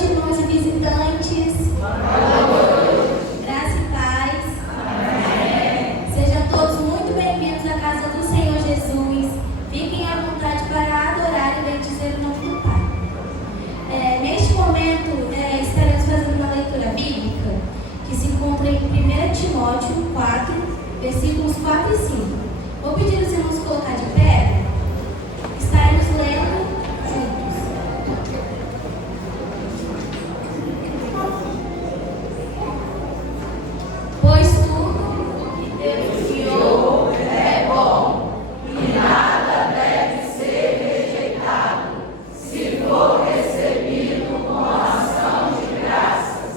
noite, irmãos e visitantes. Graça e paz. Amém. Sejam todos muito bem-vindos à casa do Senhor Jesus. Fiquem à vontade para adorar e bendizer o nome do Pai. Neste momento, estaremos fazendo uma leitura bíblica que se encontra em 1 Timóteo 4, versículos 4 e 5. Vou pedir os irmãos colocar de pé. Estaremos lendo juntos. Pois tudo que Deus criou é bom, e nada deve ser rejeitado, se for recebido com ação de graças,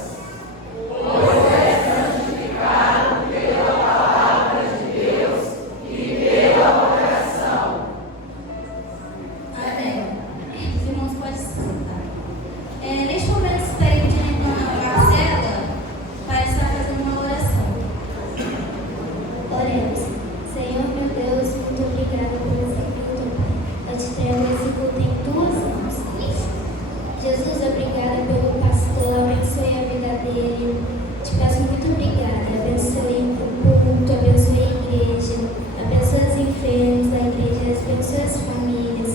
pois é santificado pela palavra de Deus e pela oração. Amém. Os irmãos podem se sentar. Neste momento, estarei pedindo a irmã Marcela para estar fazendo uma oração. Oremos. Senhor meu Deus, muito obrigada por esse culto, Pai. Eu te entrego esse culto em tuas mãos. Jesus, obrigada pelo pastor, abençoe a vida dele. Te peço muito obrigada. Abençoe o culto, abençoe a igreja, abençoe os enfermos da igreja, abençoe as famílias.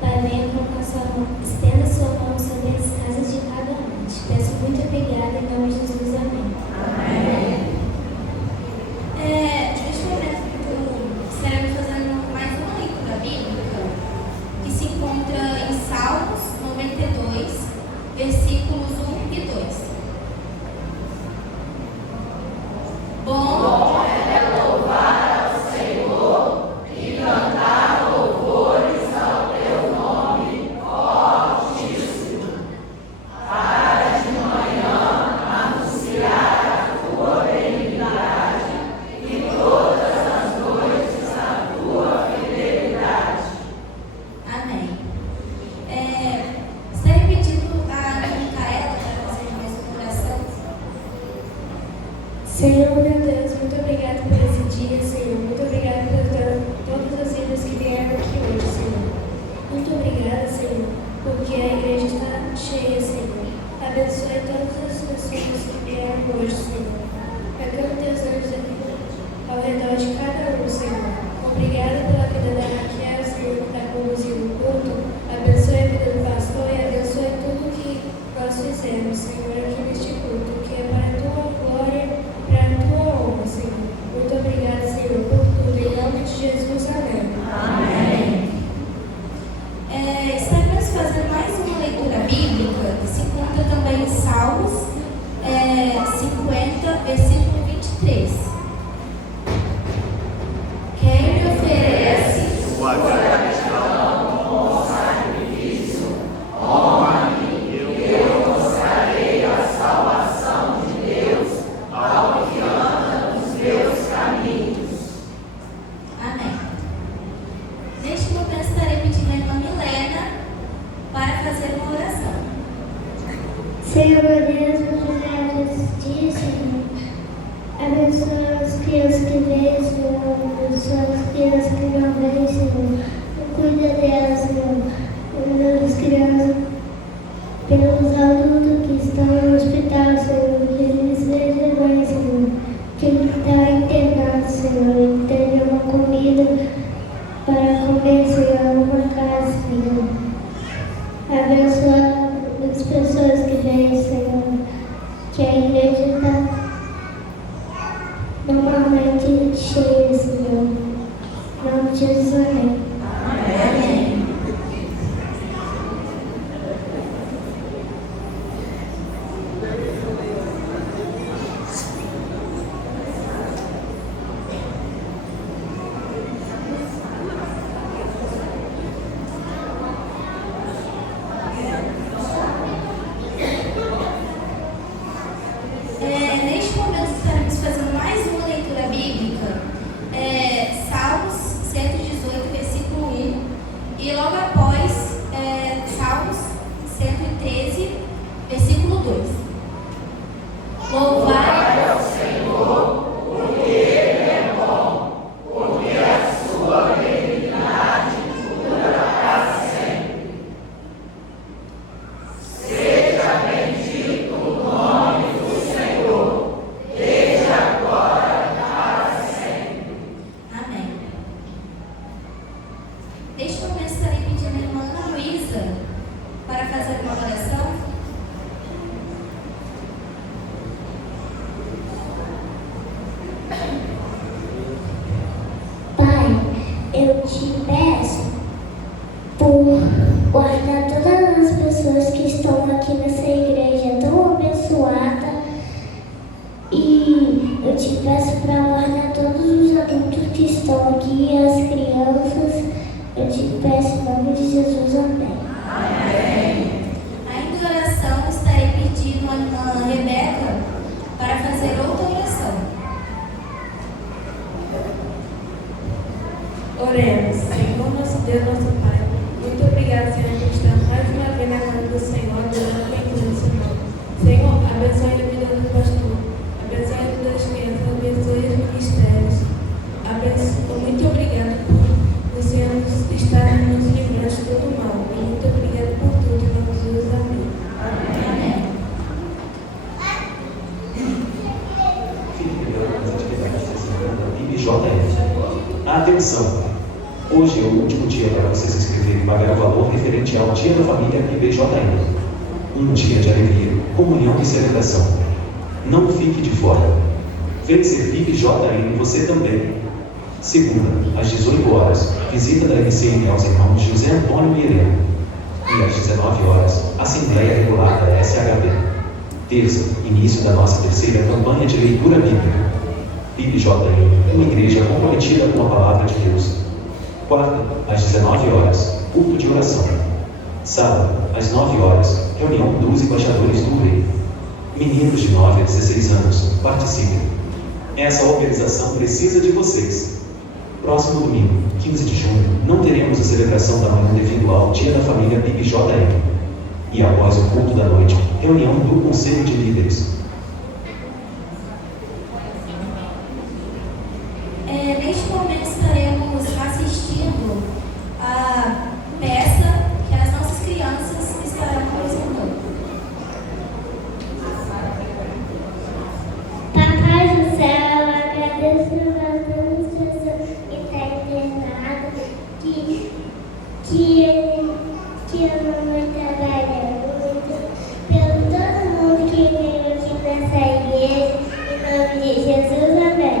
Pai, venha colocar sua mão, estenda sua mão sobre as casas de cada um. Te peço muito obrigada, em nome de Jesus. Amém. Neste momento, estaremos fazendo mais uma leitura bíblica que se encontra em Salmos 92, versículos 1 e 2. Bom é louvar ao Senhor e cantar louvores ao teu nome, ó Altíssimo, para de manhã anunciar a tua benignidade e todas as noites a tua fidelidade. Amém. Estarei pedindo a Micaela para fazer mais uma oração. Senhor meu Deus, muito obrigada por esse dia, Senhor. Muito obrigada por todas as vidas que vieram aqui hoje, Senhor. Muito obrigada, Senhor, porque a igreja está cheia, Senhor. Abençoe todas as pessoas que vieram hoje, Senhor. Pegando teus anjos aqui ao redor de cada um, Senhor. Obrigada pela vida da Raquel, Senhor, que está conduzindo o culto. Abençoe a vida do pastor e abençoe tudo que nós fizemos, Senhor, aqui neste culto, que é para a tua glória, para a tua honra, Senhor. Muito obrigada, Senhor, por tudo. Em nome de Jesus, amém. Amém. Estaremos fazendo mais uma leitura bíblica que se encontra também em Salmos 50, versículo 23. Quem me oferece sua gratidão como sacrifício, honra-me, eu mostrarei a salvação de Deus ao que anda nos meus caminhos. Amém. Neste momento estarei pedindo a irmã Milena para fazer uma oração. Senhor meu Deus, muito obrigada esse dia, Senhor. Abençoa as crianças que veio, Senhor. Abençoa as crianças que não veio, Senhor. Cuida delas, Senhor. Cuida das crianças, pelos adultos que estão no hospital, Senhor. Que eles vejam bem, Senhor. Que ele está internado, Senhor. E tenha uma comida para comer, Senhor, uma casa, Senhor. Abençoa as pessoas que vêm, Senhor. Que a igreja está normalmente cheia, Senhor. Em nome de Jesus, amém. Amém. uma oração? Pai, eu te peço por guardar todas as pessoas que estão aqui nessa igreja tão abençoada, e eu te peço para guardar todos os adultos que estão aqui e as crianças. Eu te peço em nome de Jesus, amém. Ainda em oração, estarei pedindo a Rebeca para fazer outra oração. Oremos. Senhor, nosso Deus, nosso Pai, muito obrigado, Senhor, por estar mais uma vez na casa do Senhor, adorando a leitura do Senhor. Senhor, abençoe a vida do pastor, abençoe a vida das crianças, abençoe os ministérios. Muito obrigado por o Senhor estar nos livrando de todo mal. E muito obrigado por tudo, em nome de Jesus. Amém. Fique ligado nas atividades da semana IBJF. Atenção! Hoje é o último dia para você se inscrever e pagar o valor referente ao Dia da Família IBJF. Um dia de alegria, comunhão e celebração. Não fique de fora. Vem ser IBJN você também. Segunda, às 18 horas, visita da MCN aos irmãos José Antônio e Helena. E às 19 horas, Assembleia Regular da SHB. Terça, início da nossa terceira campanha de leitura bíblica. IBJN, uma igreja comprometida com a palavra de Deus. Quarta, às 19 horas, culto de oração. Sábado, às 9 horas, reunião dos embaixadores do Rei. Meninos de 9 a 16 anos, participem. Essa organização precisa de vocês. Próximo domingo, 15 de junho, não teremos a celebração da manhã devido ao Dia da Família IBJN. E após o culto da noite, reunião do Conselho de Líderes. Neste momento estaremos assistindo a peça que as nossas crianças estarão apresentando. Papai do céu, eu agradeço pela demonstração que está internado, que eu não vou trabalhar muito, pelo todo mundo que veio aqui nessa igreja, em nome de Jesus, amém.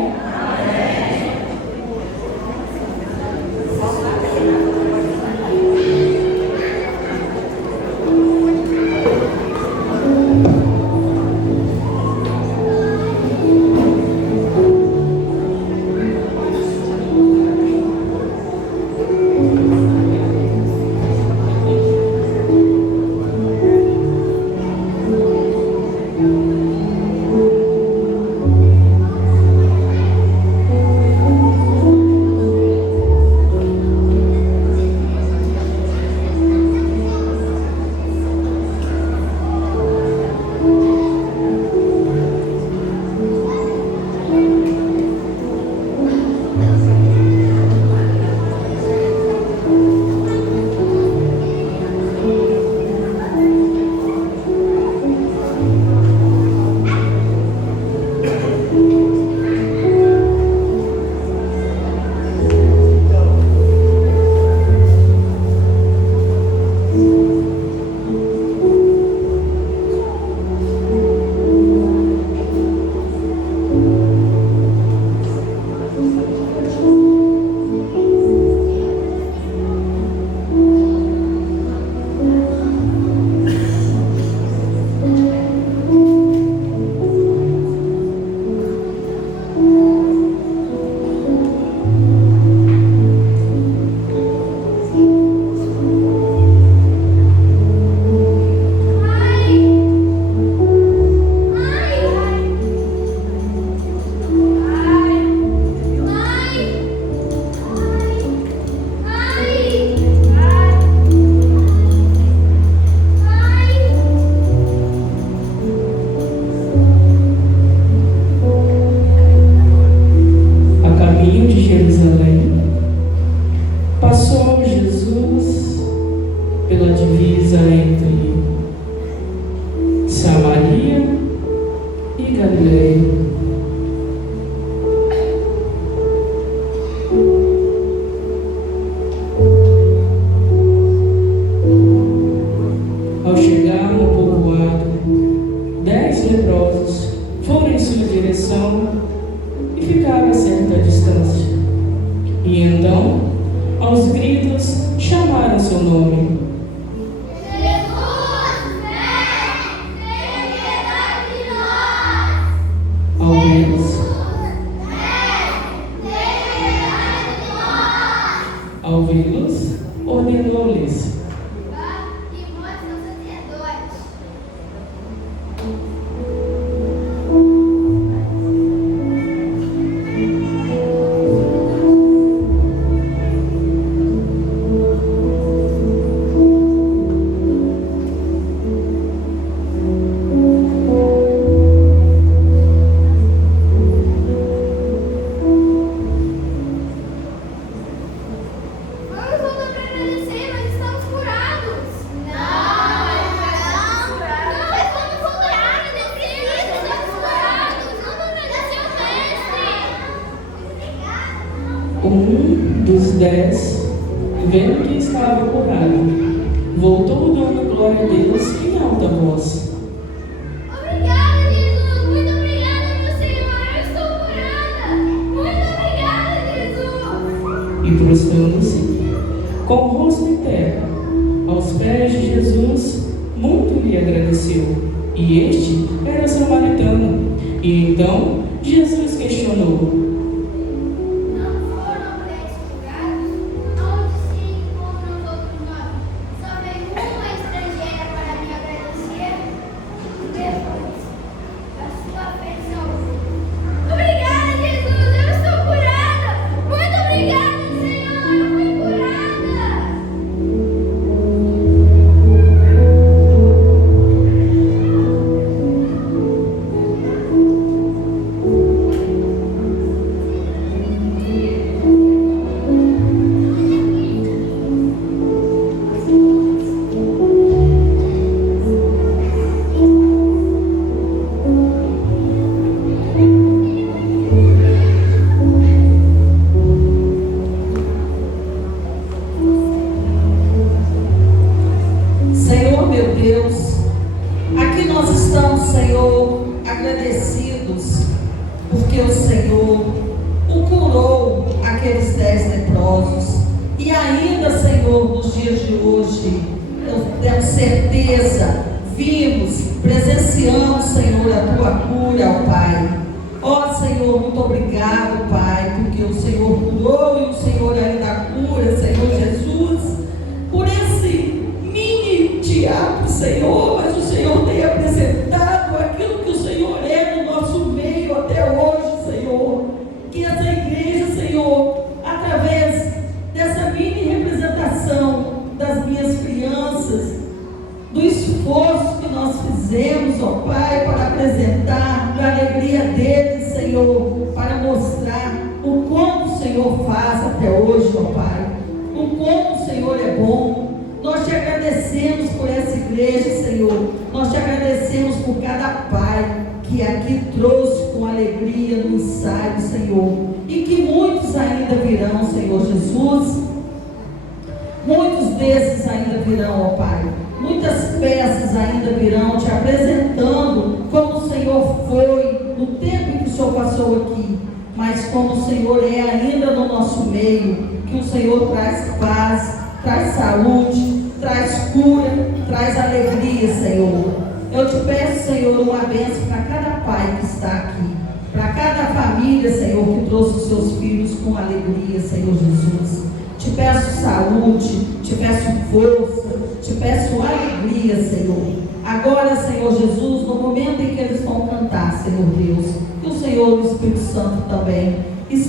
Ao chegar leprosos foram em sua direção e ficaram a certa distância. E então, aos gritos, chamaram seu nome. Ao vê-los, ordenou-lhes: um dos 10, vendo que estava curado, voltou dando glória a Deus em alta voz. Obrigada, Jesus! Muito obrigada, meu Senhor! Eu estou curada! Muito obrigada, Jesus! E prostrando-se, com o rosto em terra, aos pés de Jesus, muito lhe agradeceu. E este era samaritano. E então Jesus questionou: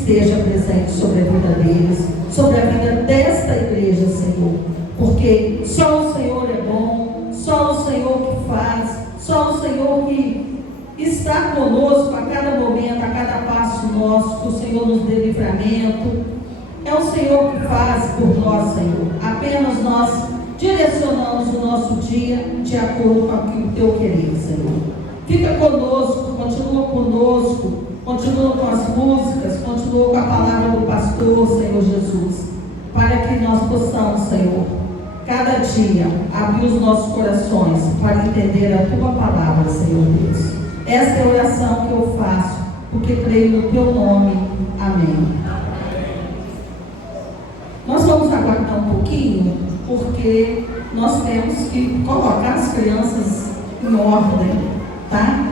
esteja presente sobre a vida deles, sobre a vida desta igreja, Senhor, porque só o Senhor é bom, só o Senhor que faz, só o Senhor que está conosco a cada momento, a cada passo nosso, que o Senhor nos dê livramento. É o Senhor que faz por nós, Senhor. Apenas nós direcionamos o nosso dia de acordo com o teu querer, Senhor. Fica conosco, continua conosco, continua com as músicas, continua com a palavra do pastor, Senhor Jesus, para que nós possamos, Senhor, cada dia abrir os nossos corações para entender a tua palavra, Senhor Deus. Esta é a oração que eu faço, porque creio no teu nome. Amém. Nós vamos aguardar um pouquinho, porque nós temos que colocar as crianças em ordem, tá?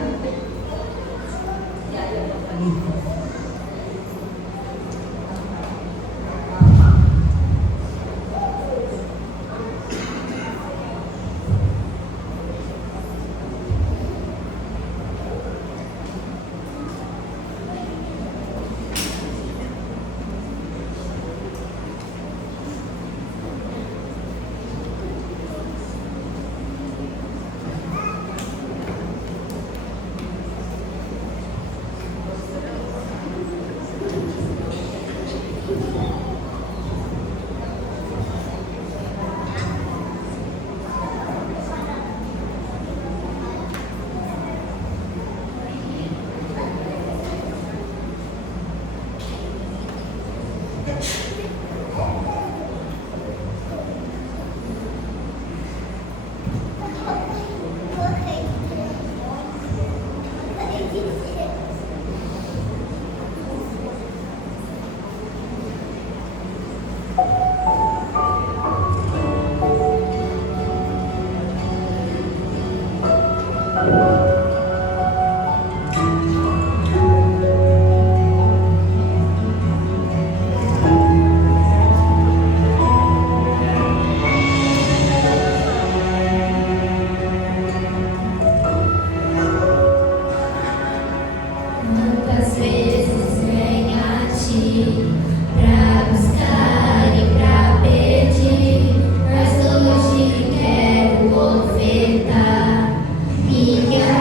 Muitas vezes venho a ti pra buscar e pra pedir, mas hoje quero ofertar minha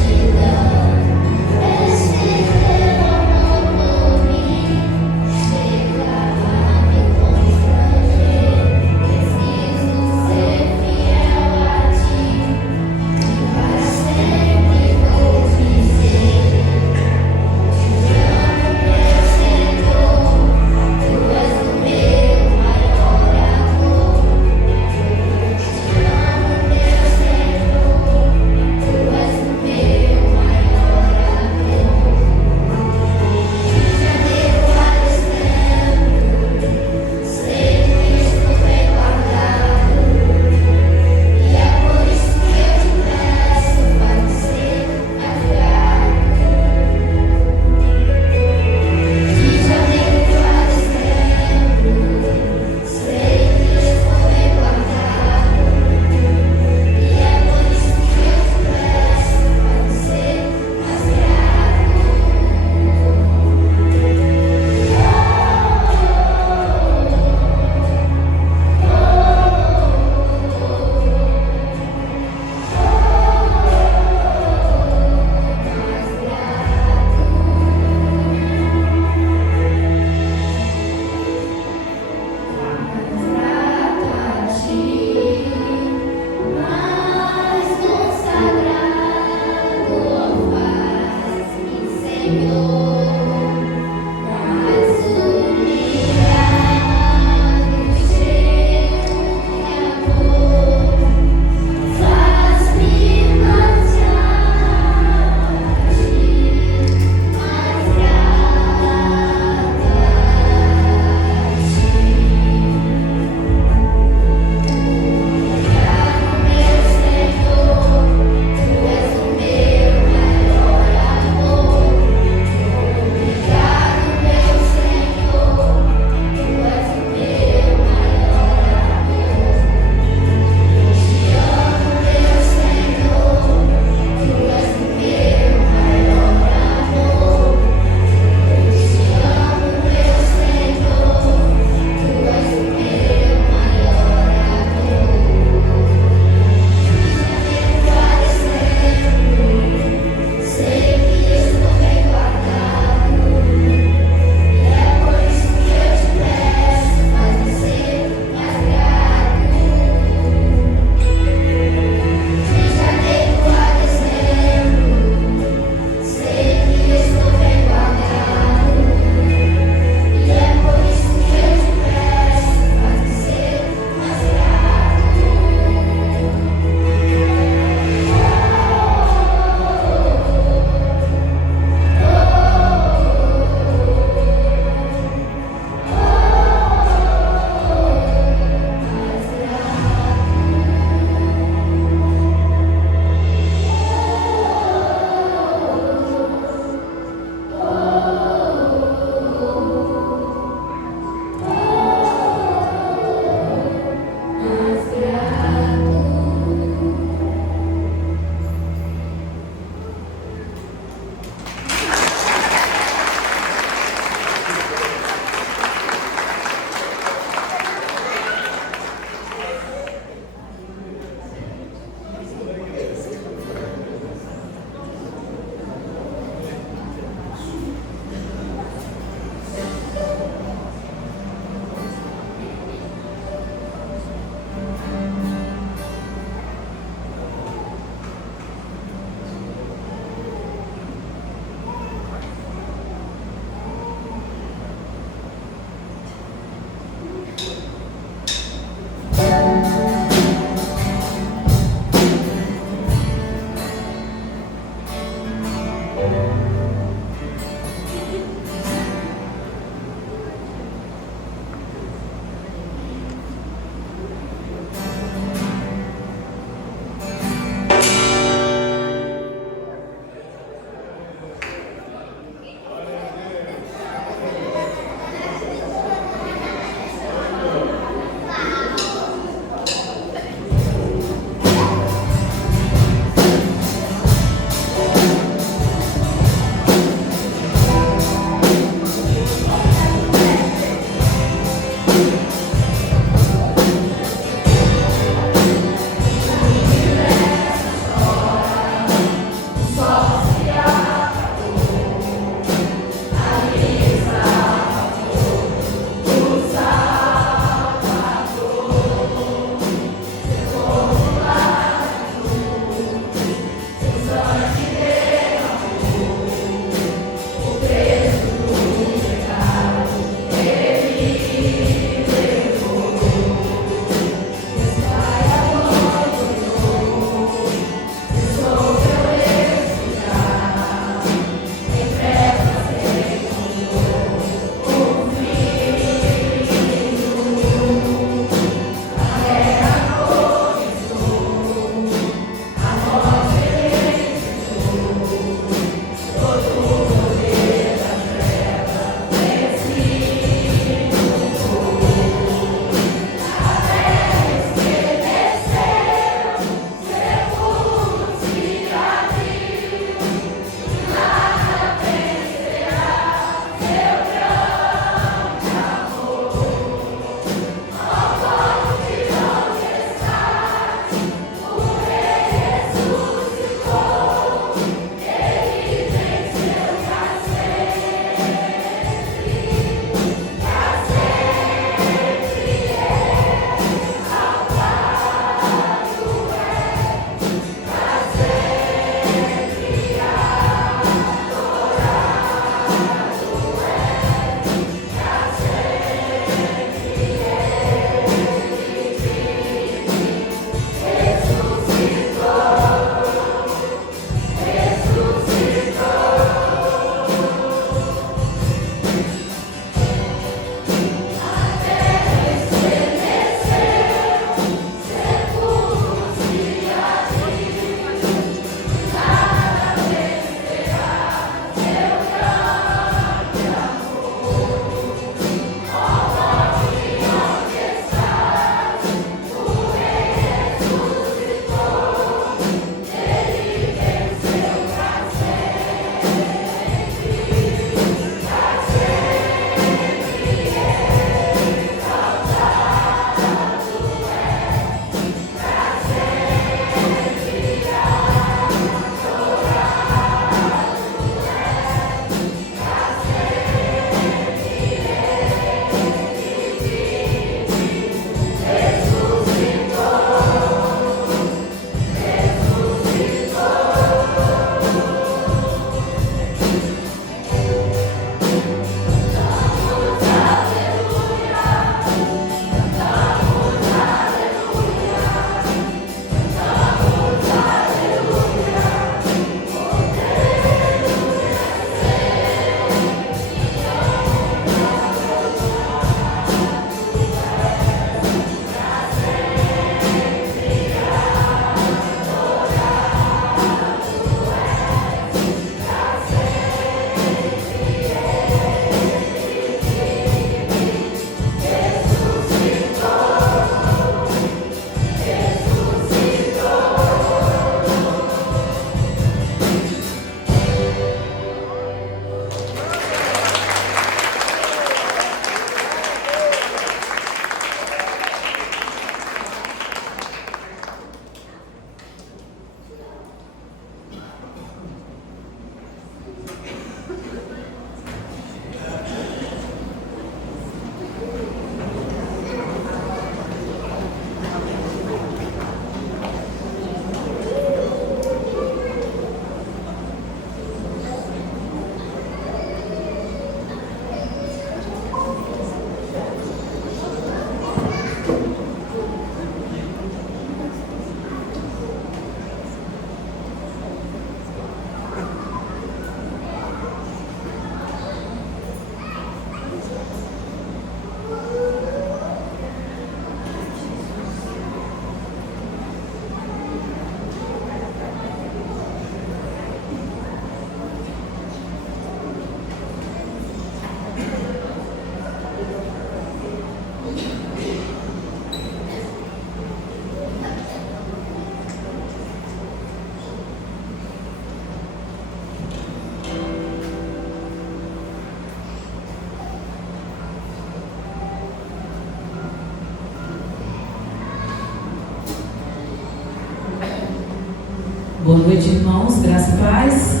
irmãos, graça e paz.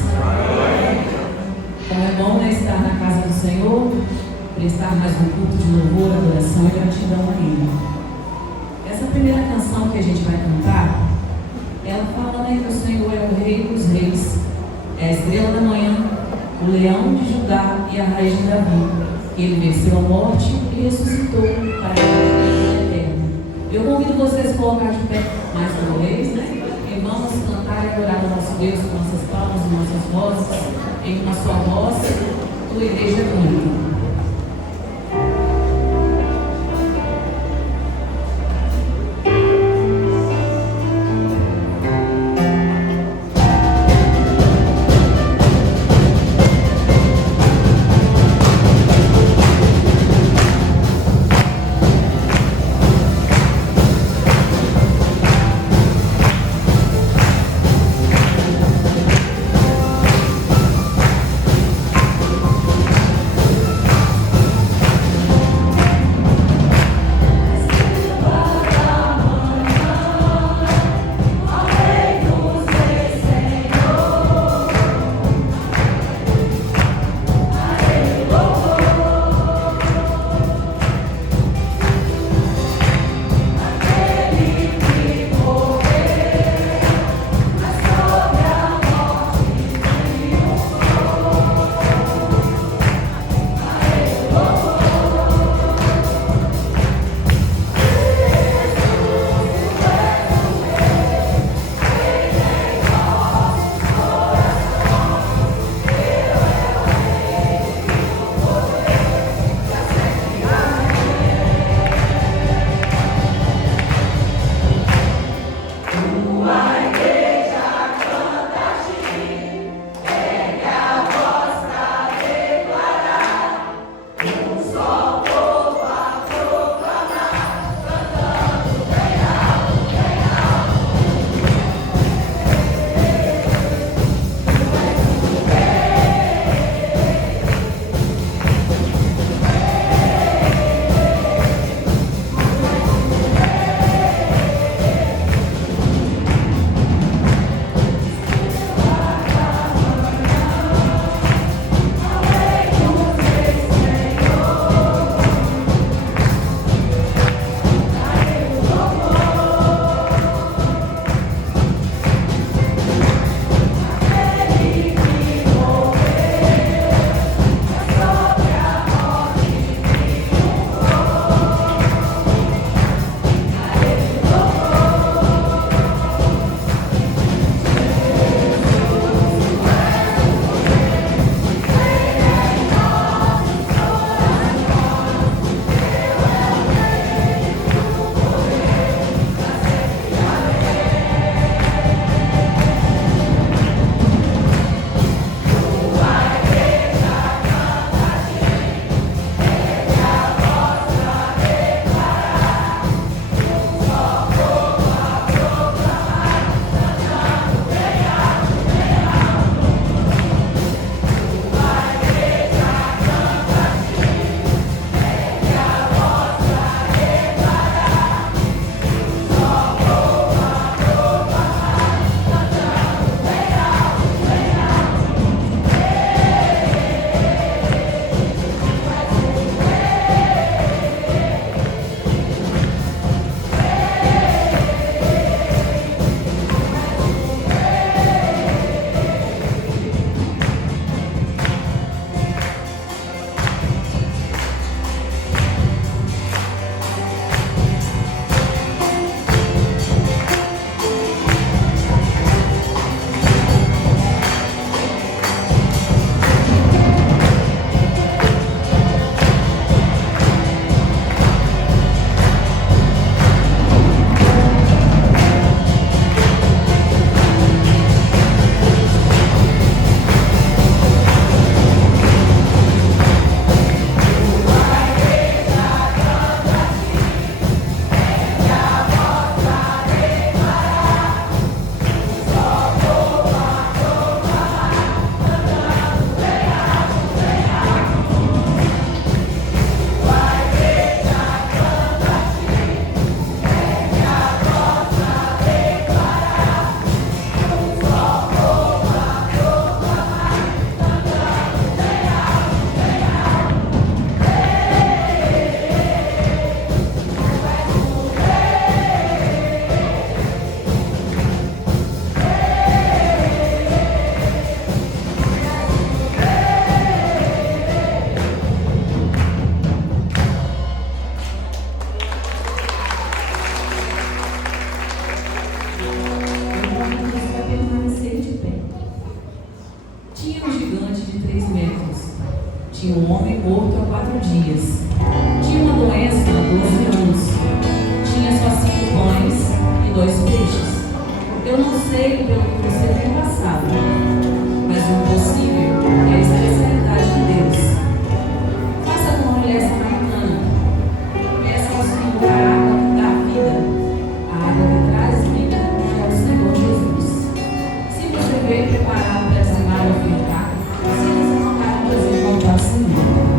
Como é bom, né, estar na casa do Senhor, prestar mais um culto de louvor, adoração e gratidão a Ele. Essa primeira canção que a gente vai cantar, ela fala, né, que o Senhor é o Rei dos Reis, é a estrela da manhã, o leão de Judá e a raiz de Davi. Ele venceu a morte e ressuscitou para a vida eterna. Eu convido vocês a colocar de pé mais uma vez, né? E vamos cantar e adorar o nosso Deus com nossas palmas e nossas vozes, em uma só voz, tua igreja canta. morto há 4 dias. Tinha uma doença há 12 anos. Tinha só 5 pães e 2 peixes. Eu não sei pelo que você tem passado, mas o impossível é a especialidade de Deus. Faça como a mulher samaritana. Peça ao Senhor a água da vida, a água que traz vida, que é o Senhor Jesus. Se você veio preparado para dizimar ou ofertar, se você não vai fazer voltar ao Senhor.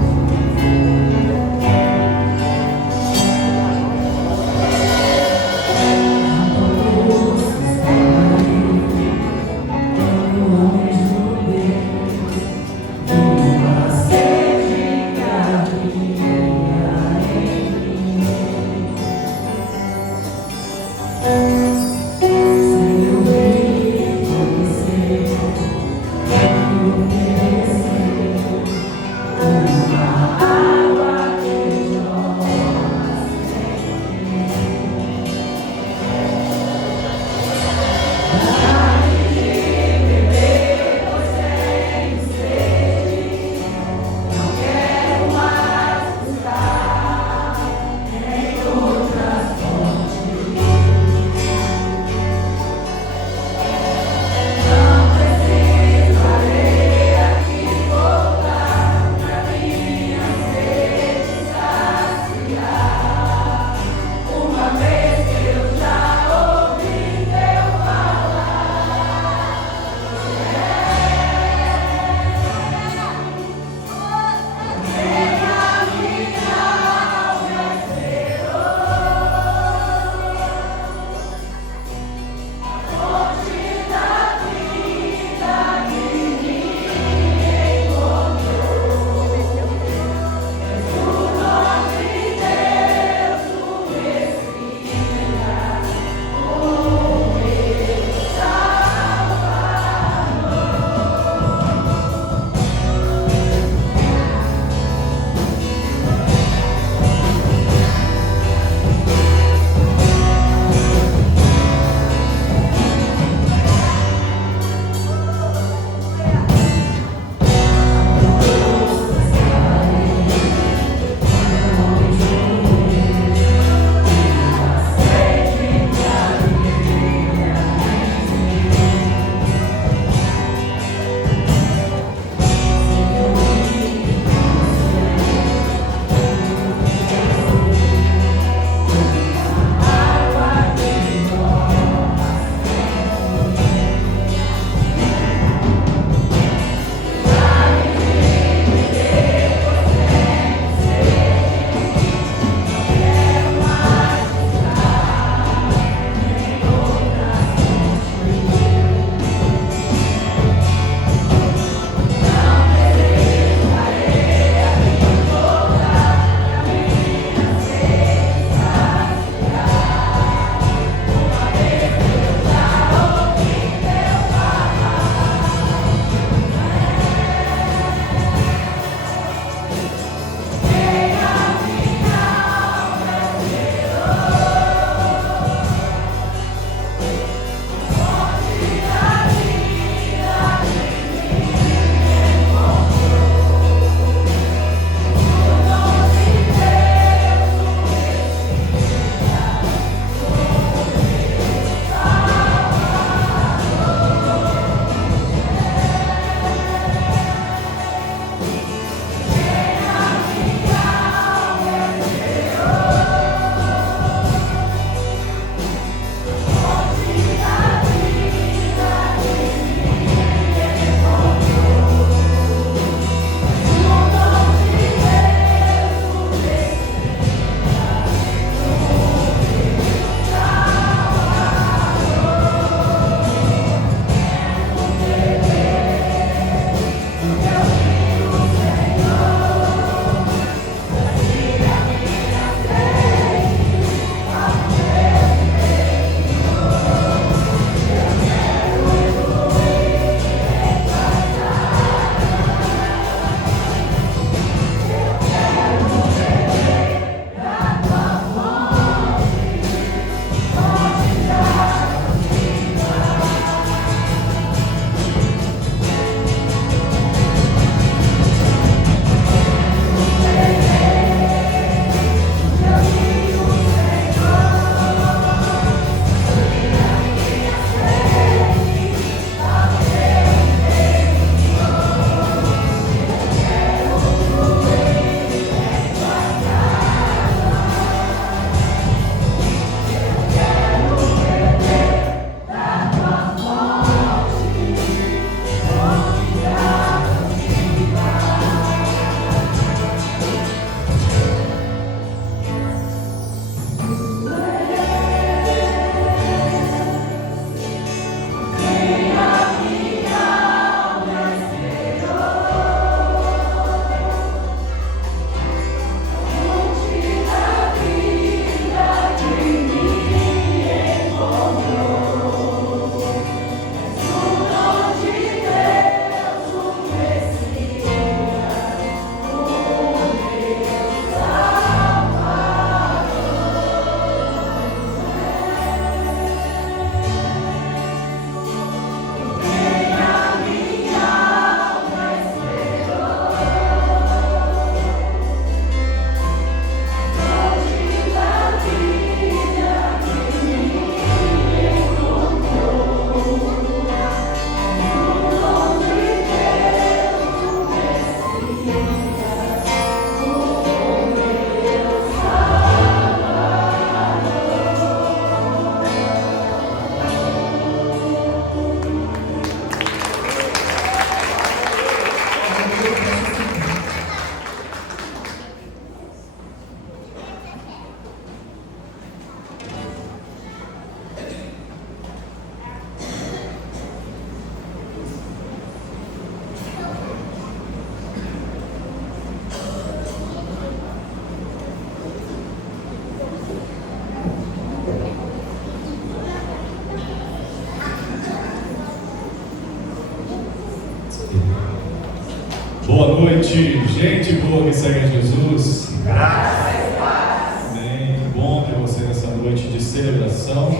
noite, gente boa que segue a Jesus. Amém. Que bom ter você nessa noite de celebração,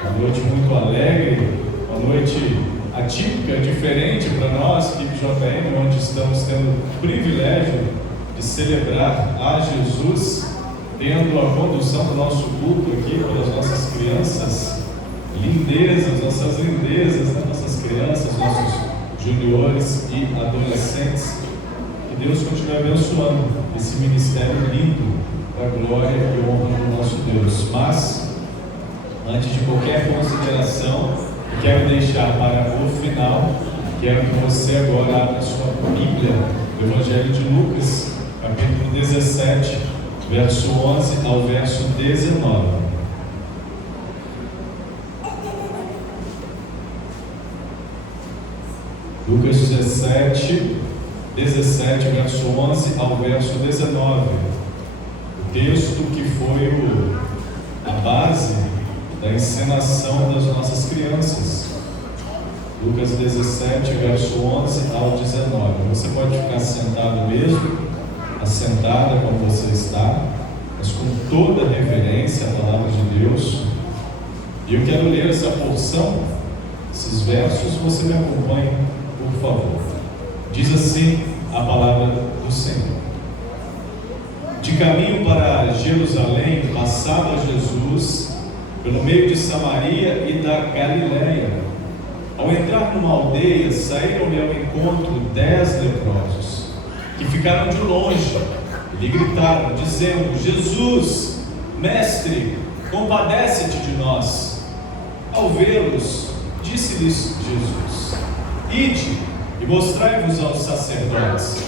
uma noite muito alegre, uma noite atípica, diferente para nós, equipe JM, onde estamos tendo o privilégio de celebrar a Jesus, tendo a condução do nosso culto aqui pelas nossas crianças, nossas lindezas, né? Nossas crianças, nossos juniores e adolescentes. Que Deus continue abençoando esse ministério lindo para a glória e honra do nosso Deus. Mas, antes de qualquer consideração, eu quero deixar para o final, quero que você agora abra a sua Bíblia, do Evangelho de Lucas, capítulo 17, verso 11 ao verso 19. Lucas 17, verso 11 ao verso 19. O texto que foi a base da encenação das nossas crianças. Lucas 17, verso 11 ao 19. Você pode ficar sentado mesmo, assentada como você está, mas com toda reverência à palavra de Deus. E eu quero ler essa porção, esses versos, você me acompanha, por favor. Diz assim a palavra do Senhor: De caminho para Jerusalém, passava Jesus pelo meio de Samaria e da Galiléia. Ao entrar numa aldeia, saíram-lhe ao encontro 10 leprosos, que ficaram de longe e lhe gritaram, dizendo: Jesus, mestre, compadece-te de nós. Ao vê-los, disse-lhes Jesus: Ide e mostrai-vos aos sacerdotes.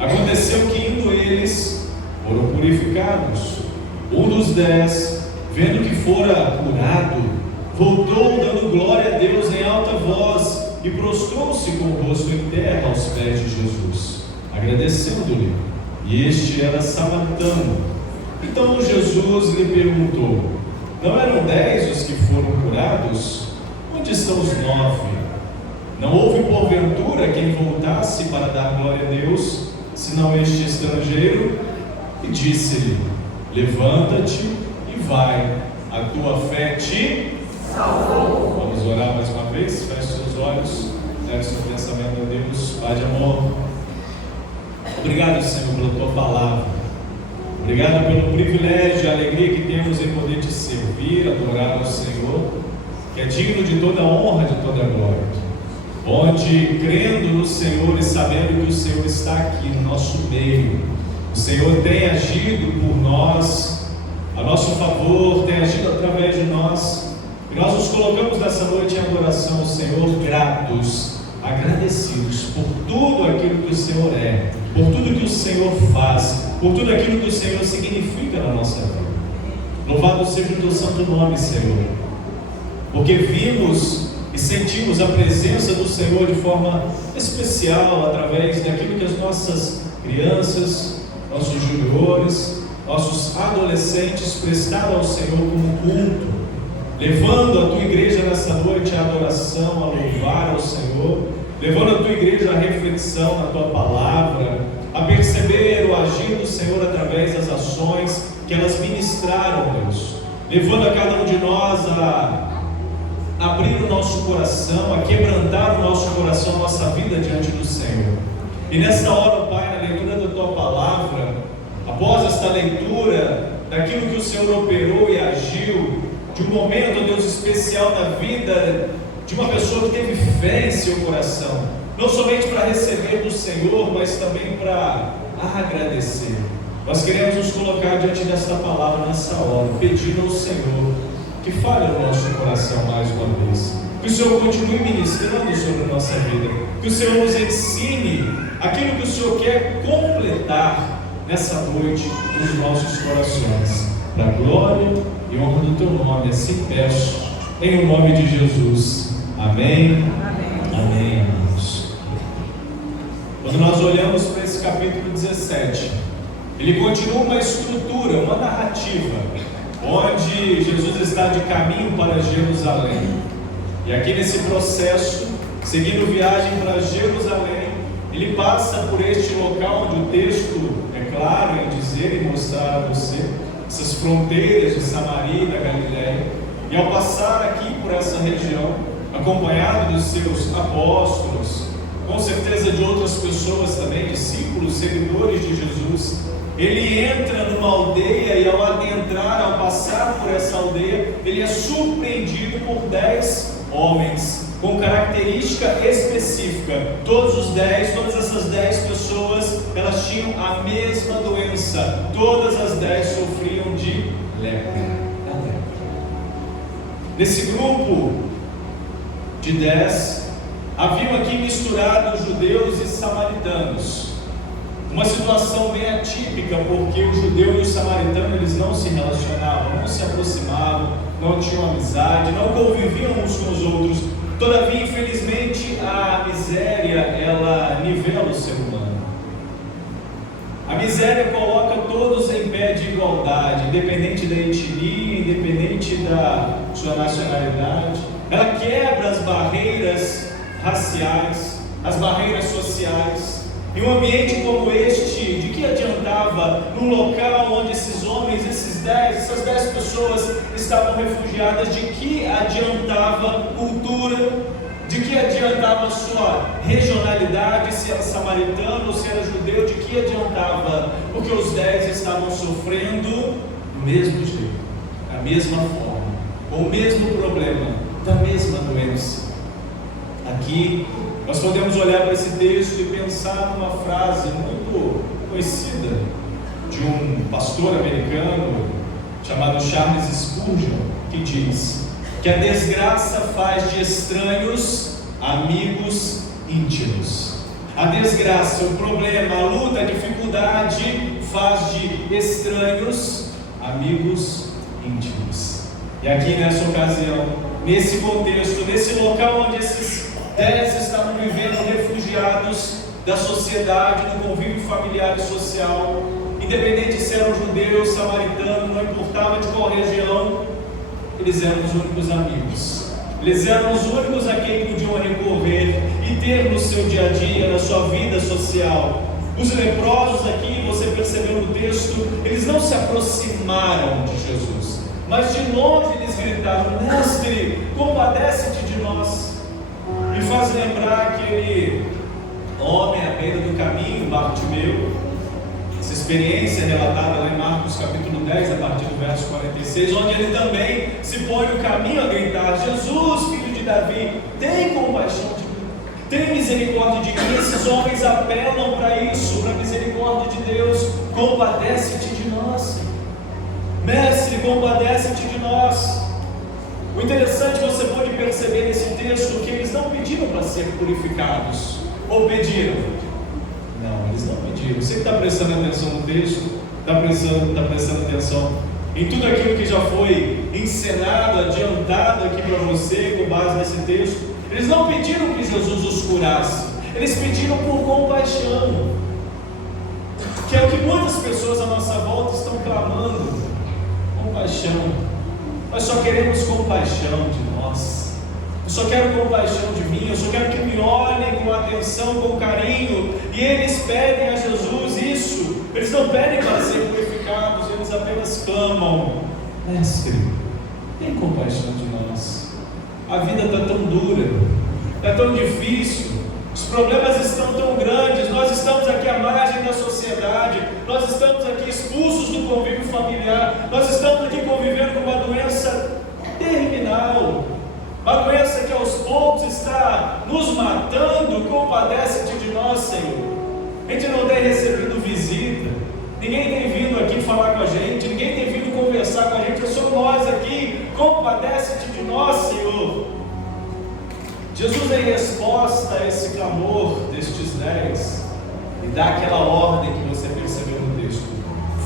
Aconteceu que, indo eles, foram purificados. Um dos 10, vendo que fora curado, voltou dando glória a Deus em alta voz e prostrou-se com o rosto em terra aos pés de Jesus, agradecendo-lhe. E este era samaritano. Então Jesus lhe perguntou: Não eram 10 os que foram curados? Onde estão os 9? Não houve porventura quem voltasse para dar glória a Deus, senão este estrangeiro? E disse-lhe: Levanta-te e vai, a tua fé te salvou. Vamos orar mais uma vez? Feche seus olhos, leve seu pensamento a Deus. Pai de amor, obrigado, Senhor, pela tua palavra. Obrigado pelo privilégio e alegria que temos em poder te servir, adorar ao Senhor, que é digno de toda honra, de toda glória. Onde, crendo no Senhor e sabendo que o Senhor está aqui no nosso meio, o Senhor tem agido por nós, a nosso favor, tem agido através de nós, e nós nos colocamos nessa noite em adoração ao Senhor, gratos, agradecidos por tudo aquilo que o Senhor é, por tudo que o Senhor faz, por tudo aquilo que o Senhor significa na nossa vida. Louvado seja o teu santo nome, Senhor, porque vimos e sentimos a presença do Senhor de forma especial através daquilo que as nossas crianças, nossos juniores, nossos adolescentes prestaram ao Senhor como culto, levando a tua igreja nessa noite à adoração, a louvar ao Senhor, levando a tua igreja à reflexão na tua palavra, a perceber o agir do Senhor através das ações que elas ministraram, Deus, levando a cada um de nós a abrir o nosso coração, a quebrantar o nosso coração, a nossa vida diante do Senhor. E nesta hora, Pai, na leitura da tua palavra, após esta leitura daquilo que o Senhor operou e agiu, de um momento, Deus, especial na vida de uma pessoa que teve fé em seu coração, não somente para receber do Senhor, mas também para agradecer. Nós queremos nos colocar diante desta palavra nessa hora, pedindo ao Senhor que fale no nosso coração mais uma vez, que o Senhor continue ministrando sobre a nossa vida, que o Senhor nos ensine aquilo que o Senhor quer completar nessa noite nos nossos corações, para a glória e honra do teu nome. Assim peço, em nome de Jesus. Amém. Amém, amados. Quando nós olhamos para esse capítulo 17, ele continua uma estrutura, uma narrativa, onde Jesus está de caminho para Jerusalém. E aqui nesse processo, seguindo viagem para Jerusalém, ele passa por este local onde o texto é claro em dizer e mostrar a você essas fronteiras de Samaria e da Galileia. E ao passar aqui por essa região, acompanhado dos seus apóstolos, com certeza de outras pessoas também, discípulos, seguidores de Jesus, ele entra numa aldeia e ao adentrar, ao passar por essa aldeia, ele é surpreendido por 10 homens com característica específica. Todas essas 10 pessoas, elas tinham a mesma doença. Todas as 10 sofriam de lepra. Nesse grupo de 10, haviam aqui misturados judeus e samaritanos. Uma situação bem atípica, porque o judeu e o samaritano, eles não se relacionavam, não se aproximavam, não tinham amizade, não conviviam uns com os outros. Todavia, infelizmente, a miséria, ela nivela o ser humano. A miséria coloca todos em pé de igualdade, independente da etnia, independente da sua nacionalidade. Ela quebra as barreiras raciais, as barreiras sociais. Em um ambiente como este, de que adiantava, num local onde esses homens, essas 10 pessoas estavam refugiadas, de que adiantava cultura, de que adiantava sua regionalidade, se era samaritano ou se era judeu, de que adiantava? Porque os 10 estavam sofrendo do mesmo jeito, da mesma forma, com o mesmo problema, da mesma doença. Aqui nós podemos olhar para esse texto e pensar numa frase muito conhecida de um pastor americano chamado Charles Spurgeon, que diz que a desgraça faz de estranhos amigos íntimos. A desgraça, o problema, a luta, a dificuldade faz de estranhos amigos íntimos. E aqui nessa ocasião, nesse contexto, nesse local onde esses 10 estavam vivendo refugiados da sociedade, do convívio familiar e social, independente se eram judeus, samaritanos, não importava de qual região, eles eram os únicos amigos. Eles eram os únicos a quem podiam recorrer e ter no seu dia a dia, na sua vida social. Os leprosos aqui, você percebeu no texto, eles não se aproximaram de Jesus, mas de longe eles gritaram: Mestre, compadece-te de nós. Me faz lembrar aquele homem à beira do caminho, Bartimeu. Essa experiência relatada lá em Marcos capítulo 10, a partir do verso 46, onde ele também se põe no caminho a gritar: Jesus, filho de Davi, tem compaixão de mim, tem misericórdia de mim. Esses homens apelam para isso, para a misericórdia de Deus. Compadece-te de nós, Mestre, compadece-te de nós. O interessante, você pode perceber nesse texto que eles não pediram para ser purificados, ou pediram? Não, eles não pediram. Você que está prestando atenção no texto, está prestando atenção em tudo aquilo que já foi encenado, adiantado aqui para você, com base nesse texto. Eles não pediram que Jesus os curasse, eles pediram por compaixão, que é o que muitas pessoas à nossa volta estão clamando: compaixão. Nós só queremos compaixão de nós. Eu só quero compaixão de mim. Eu só quero que me olhem com atenção, com carinho. E eles pedem a Jesus isso. Eles não pedem para ser purificados, eles apenas clamam: Mestre, tem compaixão de nós. A vida está tão dura, é tão difícil, os problemas estão tão grandes. Nós estamos aqui à margem da sociedade, nós estamos aqui expulsos do convívio familiar, nós estamos aqui convivendo com uma doença terminal, uma doença que aos poucos está nos matando. Compadece-te de nós, Senhor. A gente não tem recebido visita, ninguém tem vindo aqui falar com a gente, ninguém tem vindo conversar com a gente, é só nós aqui. Compadece-te de nós, Senhor. Jesus, em resposta a esse clamor destes 10, e dá aquela ordem que você percebeu no texto: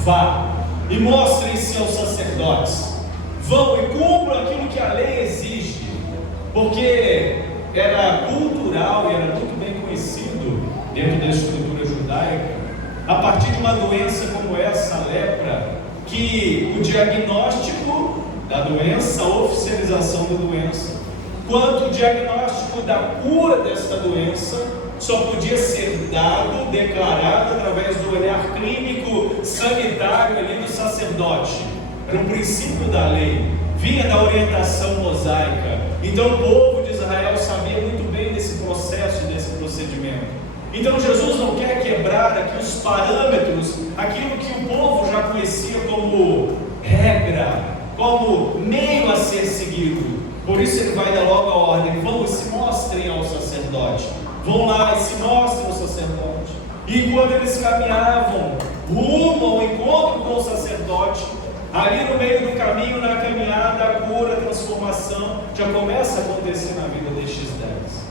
vá e mostrem-se aos sacerdotes. Vão e cumpram aquilo que a lei exige, porque era cultural e era muito bem conhecido dentro da estrutura judaica, a partir de uma doença como essa, a lepra, que o diagnóstico da doença, a oficialização da doença, quanto o diagnóstico da cura desta doença, só podia ser dado, declarado através do olhar clínico sanitário ali do sacerdote. Era um princípio da lei, vinha da orientação mosaica. Então o povo de Israel sabia muito bem desse processo, desse procedimento. Então Jesus não quer quebrar aqui os parâmetros, aquilo que o povo já conhecia como regra, como meio a ser seguido. Por isso ele vai dar logo a ordem: vão e se mostrem ao sacerdote. Vão lá e se mostrem ao sacerdote. E enquanto eles caminhavam rumo ao encontro com o sacerdote, ali no meio do caminho, na caminhada, a cura, a transformação já começa a acontecer na vida destes 10.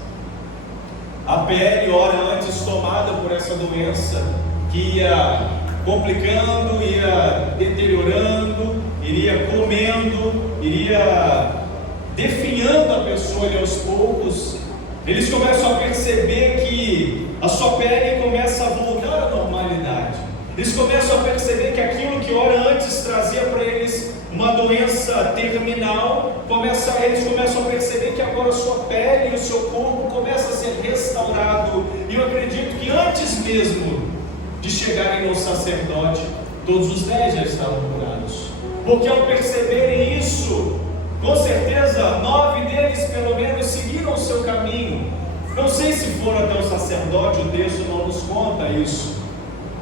A pele, ora antes tomada por essa doença, que ia complicando, ia deteriorando, iria comendo, iria definhando a pessoa ali aos poucos, eles começam a perceber que a sua pele começa a voltar à normalidade. Eles começam a perceber que aquilo que ora antes trazia para eles uma doença terminal, eles começam a perceber que agora a sua pele e o seu corpo começa a ser restaurado. E eu acredito que antes mesmo de chegarem no sacerdote, todos os 10 já estavam curados. Porque ao perceberem isso, com certeza 9 deles pelo menos seguiram o seu caminho. Não sei se foram até o sacerdote, o texto não nos conta isso,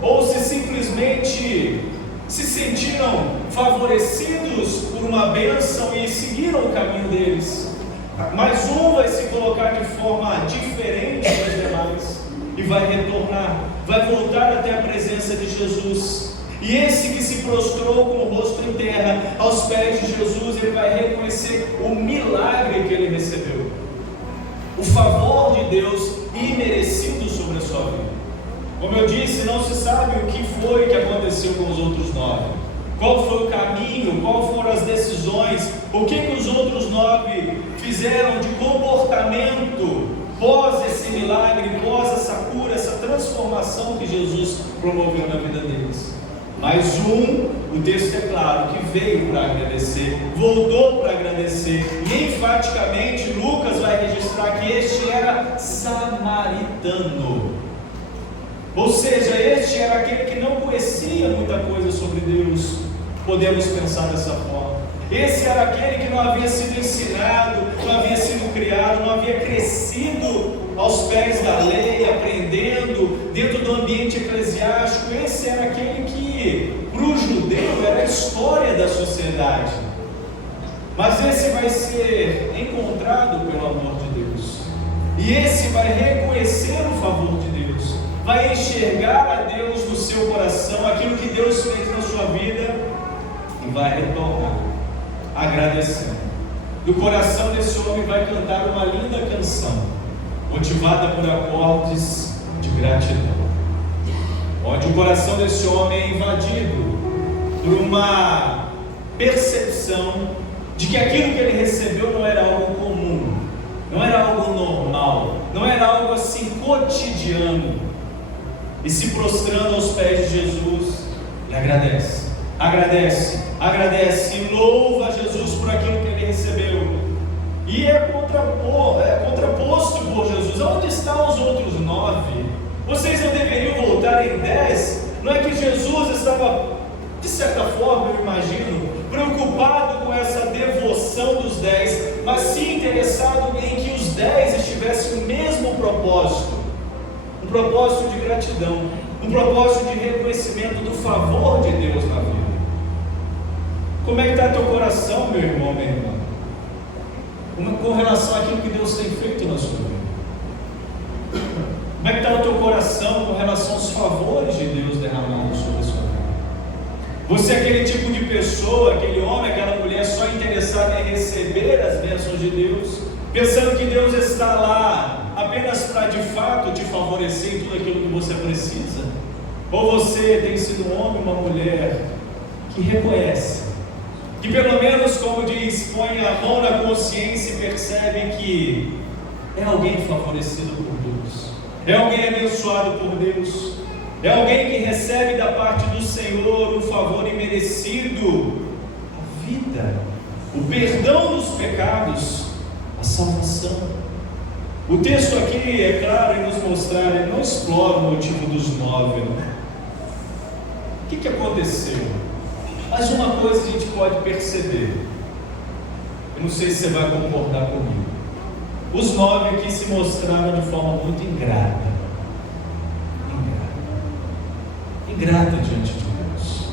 ou se simplesmente se sentiram favorecidos por uma bênção e seguiram o caminho deles. Mas um vai se colocar de forma diferente das demais e vai retornar, vai voltar até a presença de Jesus. E esse que se prostrou com o rosto em terra aos pés de Jesus, ele vai reconhecer o milagre que ele recebeu, o favor de Deus imerecido sobre a sua vida. Como eu disse, não se sabe o que foi que aconteceu com os outros 9. Qual foi o caminho, qual foram as decisões, o que os outros 9 fizeram de comportamento pós esse milagre, pós essa cura, essa transformação que Jesus promoveu na vida deles. Mas o texto é claro, que veio para agradecer, voltou para agradecer, e enfaticamente Lucas vai registrar que este era samaritano. Ou seja, este era aquele que não conhecia muita coisa sobre Deus, podemos pensar dessa forma. Esse era aquele que não havia sido ensinado, não havia sido criado, não havia crescido aos pés da lei, aprendendo dentro do ambiente eclesiástico. Esse era aquele que, para o judeu, era a história da sociedade. Mas esse vai ser encontrado pelo amor de Deus, e esse vai reconhecer o favor de Deus, vai enxergar a Deus no seu coração, aquilo que Deus fez na sua vida, e vai retornar agradecendo. Do coração desse homem vai cantar uma linda canção, motivada por acordes de gratidão, onde o coração desse homem é invadido por uma percepção de que aquilo que ele recebeu não era algo comum, não era algo normal, não era algo assim cotidiano. E se prostrando aos pés de Jesus, ele agradece, agradece, agradece e louva Jesus por aquilo que ele recebeu. E é contraposto por Jesus. Onde estão os outros 9? Vocês não deveriam voltar em 10? Não é que Jesus estava, de certa forma, eu imagino, preocupado com essa devoção dos 10, mas sim interessado em que os 10 estivessem no mesmo propósito, um propósito de gratidão, um propósito de reconhecimento do favor de Deus na vida. Como é que está teu coração, meu irmão, minha irmã? Com relação àquilo que Deus tem feito na sua vida? Como é que está o teu coração com relação aos favores de Deus derramados sobre a sua vida? Você é aquele tipo de pessoa, aquele homem, aquela mulher só interessada em receber as bênçãos de Deus, pensando que Deus está lá apenas para de fato te favorecer em tudo aquilo que você precisa? Ou você tem sido um homem, uma mulher que reconhece, que pelo menos, como diz, põe a mão na consciência e percebe que é alguém favorecido por Deus, é alguém abençoado por Deus, é alguém que recebe da parte do Senhor um favor imerecido, a vida, o perdão dos pecados, a salvação, O texto aqui é claro em nos mostrar, ele não explora o motivo dos 9, né? O que aconteceu? Mas uma coisa a gente pode perceber, eu não sei se você vai concordar comigo, os 9 aqui se mostraram de forma muito ingrata diante de Deus.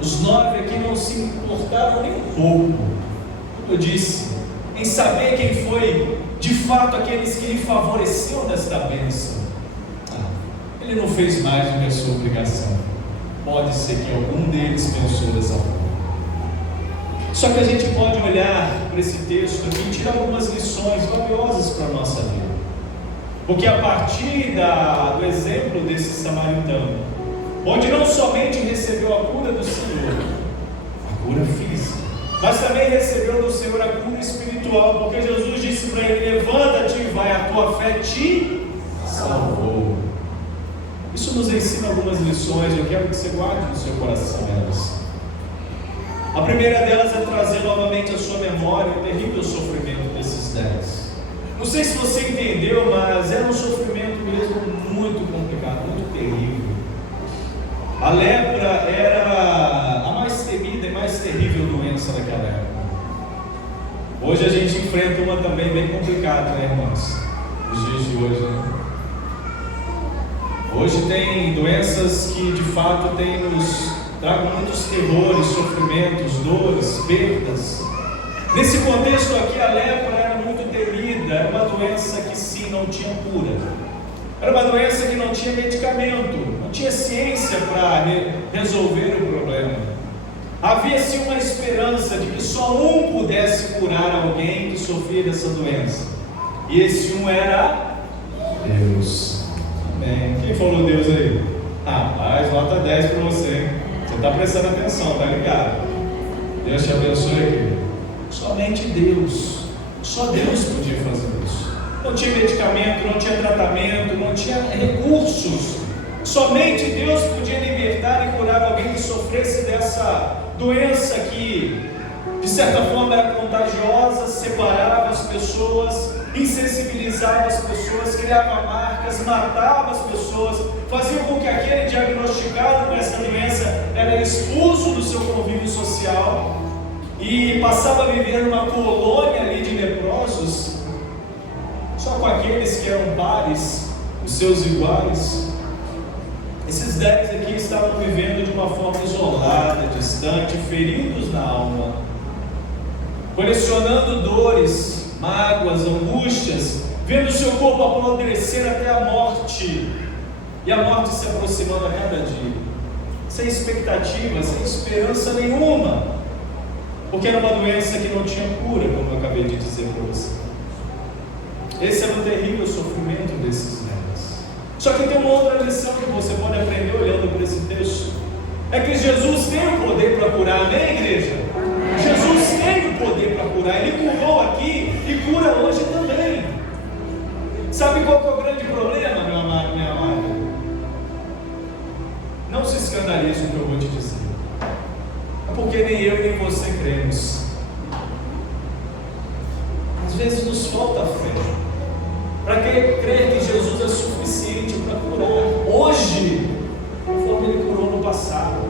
Os 9 aqui não se importaram nem um pouco, como eu disse, em saber quem foi de fato aqueles que lhe favoreciam nesta bênção. Ele não fez mais do que a sua obrigação. Pode ser que algum deles pensou dessa forma. Só que a gente pode olhar para esse texto aqui e tirar algumas lições valiosas para a nossa vida. Porque a partir do exemplo desse samaritano, onde não somente recebeu a cura do Senhor, a cura física, mas também recebeu do Senhor a cura espiritual, porque Jesus disse para ele: levanta-te e vai, a tua fé te salvou. Isso nos ensina algumas lições, eu quero que você guarde no seu coração elas. A primeira delas é trazer novamente à sua memória o terrível sofrimento desses 10. Não sei se você entendeu, mas era um sofrimento mesmo muito complicado, muito terrível. A lepra era a mais temida e mais terrível doença daquela época. Hoje a gente enfrenta uma também bem complicada, né, irmãos? Nos dias de hoje, né? Hoje tem doenças que de fato tragam muitos terrores, sofrimentos, dores, perdas. Nesse contexto aqui, a lepra era muito temida, era uma doença que sim, não tinha cura. Era uma doença que não tinha medicamento, não tinha ciência para resolver o problema. Havia sim uma esperança de que só um pudesse curar alguém que sofria dessa doença. E esse um era Deus. Amém. Quem falou Deus aí? Rapaz, nota 10 para você, hein? Você está prestando atenção, tá ligado? Deus te abençoe aqui. Somente Deus, só Deus podia fazer isso. Não tinha medicamento, não tinha tratamento, não tinha recursos. Somente Deus podia libertar e curar alguém que sofresse dessa doença que, de certa forma, era contagiosa, separava as pessoas, insensibilizava as pessoas, criava marcas, matava as pessoas, fazia com que aquele diagnosticado com essa doença era expulso do seu convívio social e passava a viver numa colônia ali de leprosos, só com aqueles que eram pares, os seus iguais. Esses 10 aqui estavam vivendo de uma forma isolada, distante, feridos na alma, colecionando dores, mágoas, angústias, vendo seu corpo apodrecer até a morte, e a morte se aproximando a cada dia, sem expectativa, sem esperança nenhuma, porque era uma doença que não tinha cura, como eu acabei de dizer para você. Esse era o terrível sofrimento desses 10. Só que tem uma outra lição que você pode aprender olhando para esse texto, é que Jesus tem o poder para curar, amém, igreja? Jesus tem o poder para curar, Ele curou aqui e cura hoje também. Sabe qual que é o grande problema, meu amado, minha amada? Não se escandalize com o que eu vou te dizer, é porque nem eu nem você cremos. Às vezes nos falta fé para crer que Jesus é suficiente para curar hoje, conforme Ele curou no passado.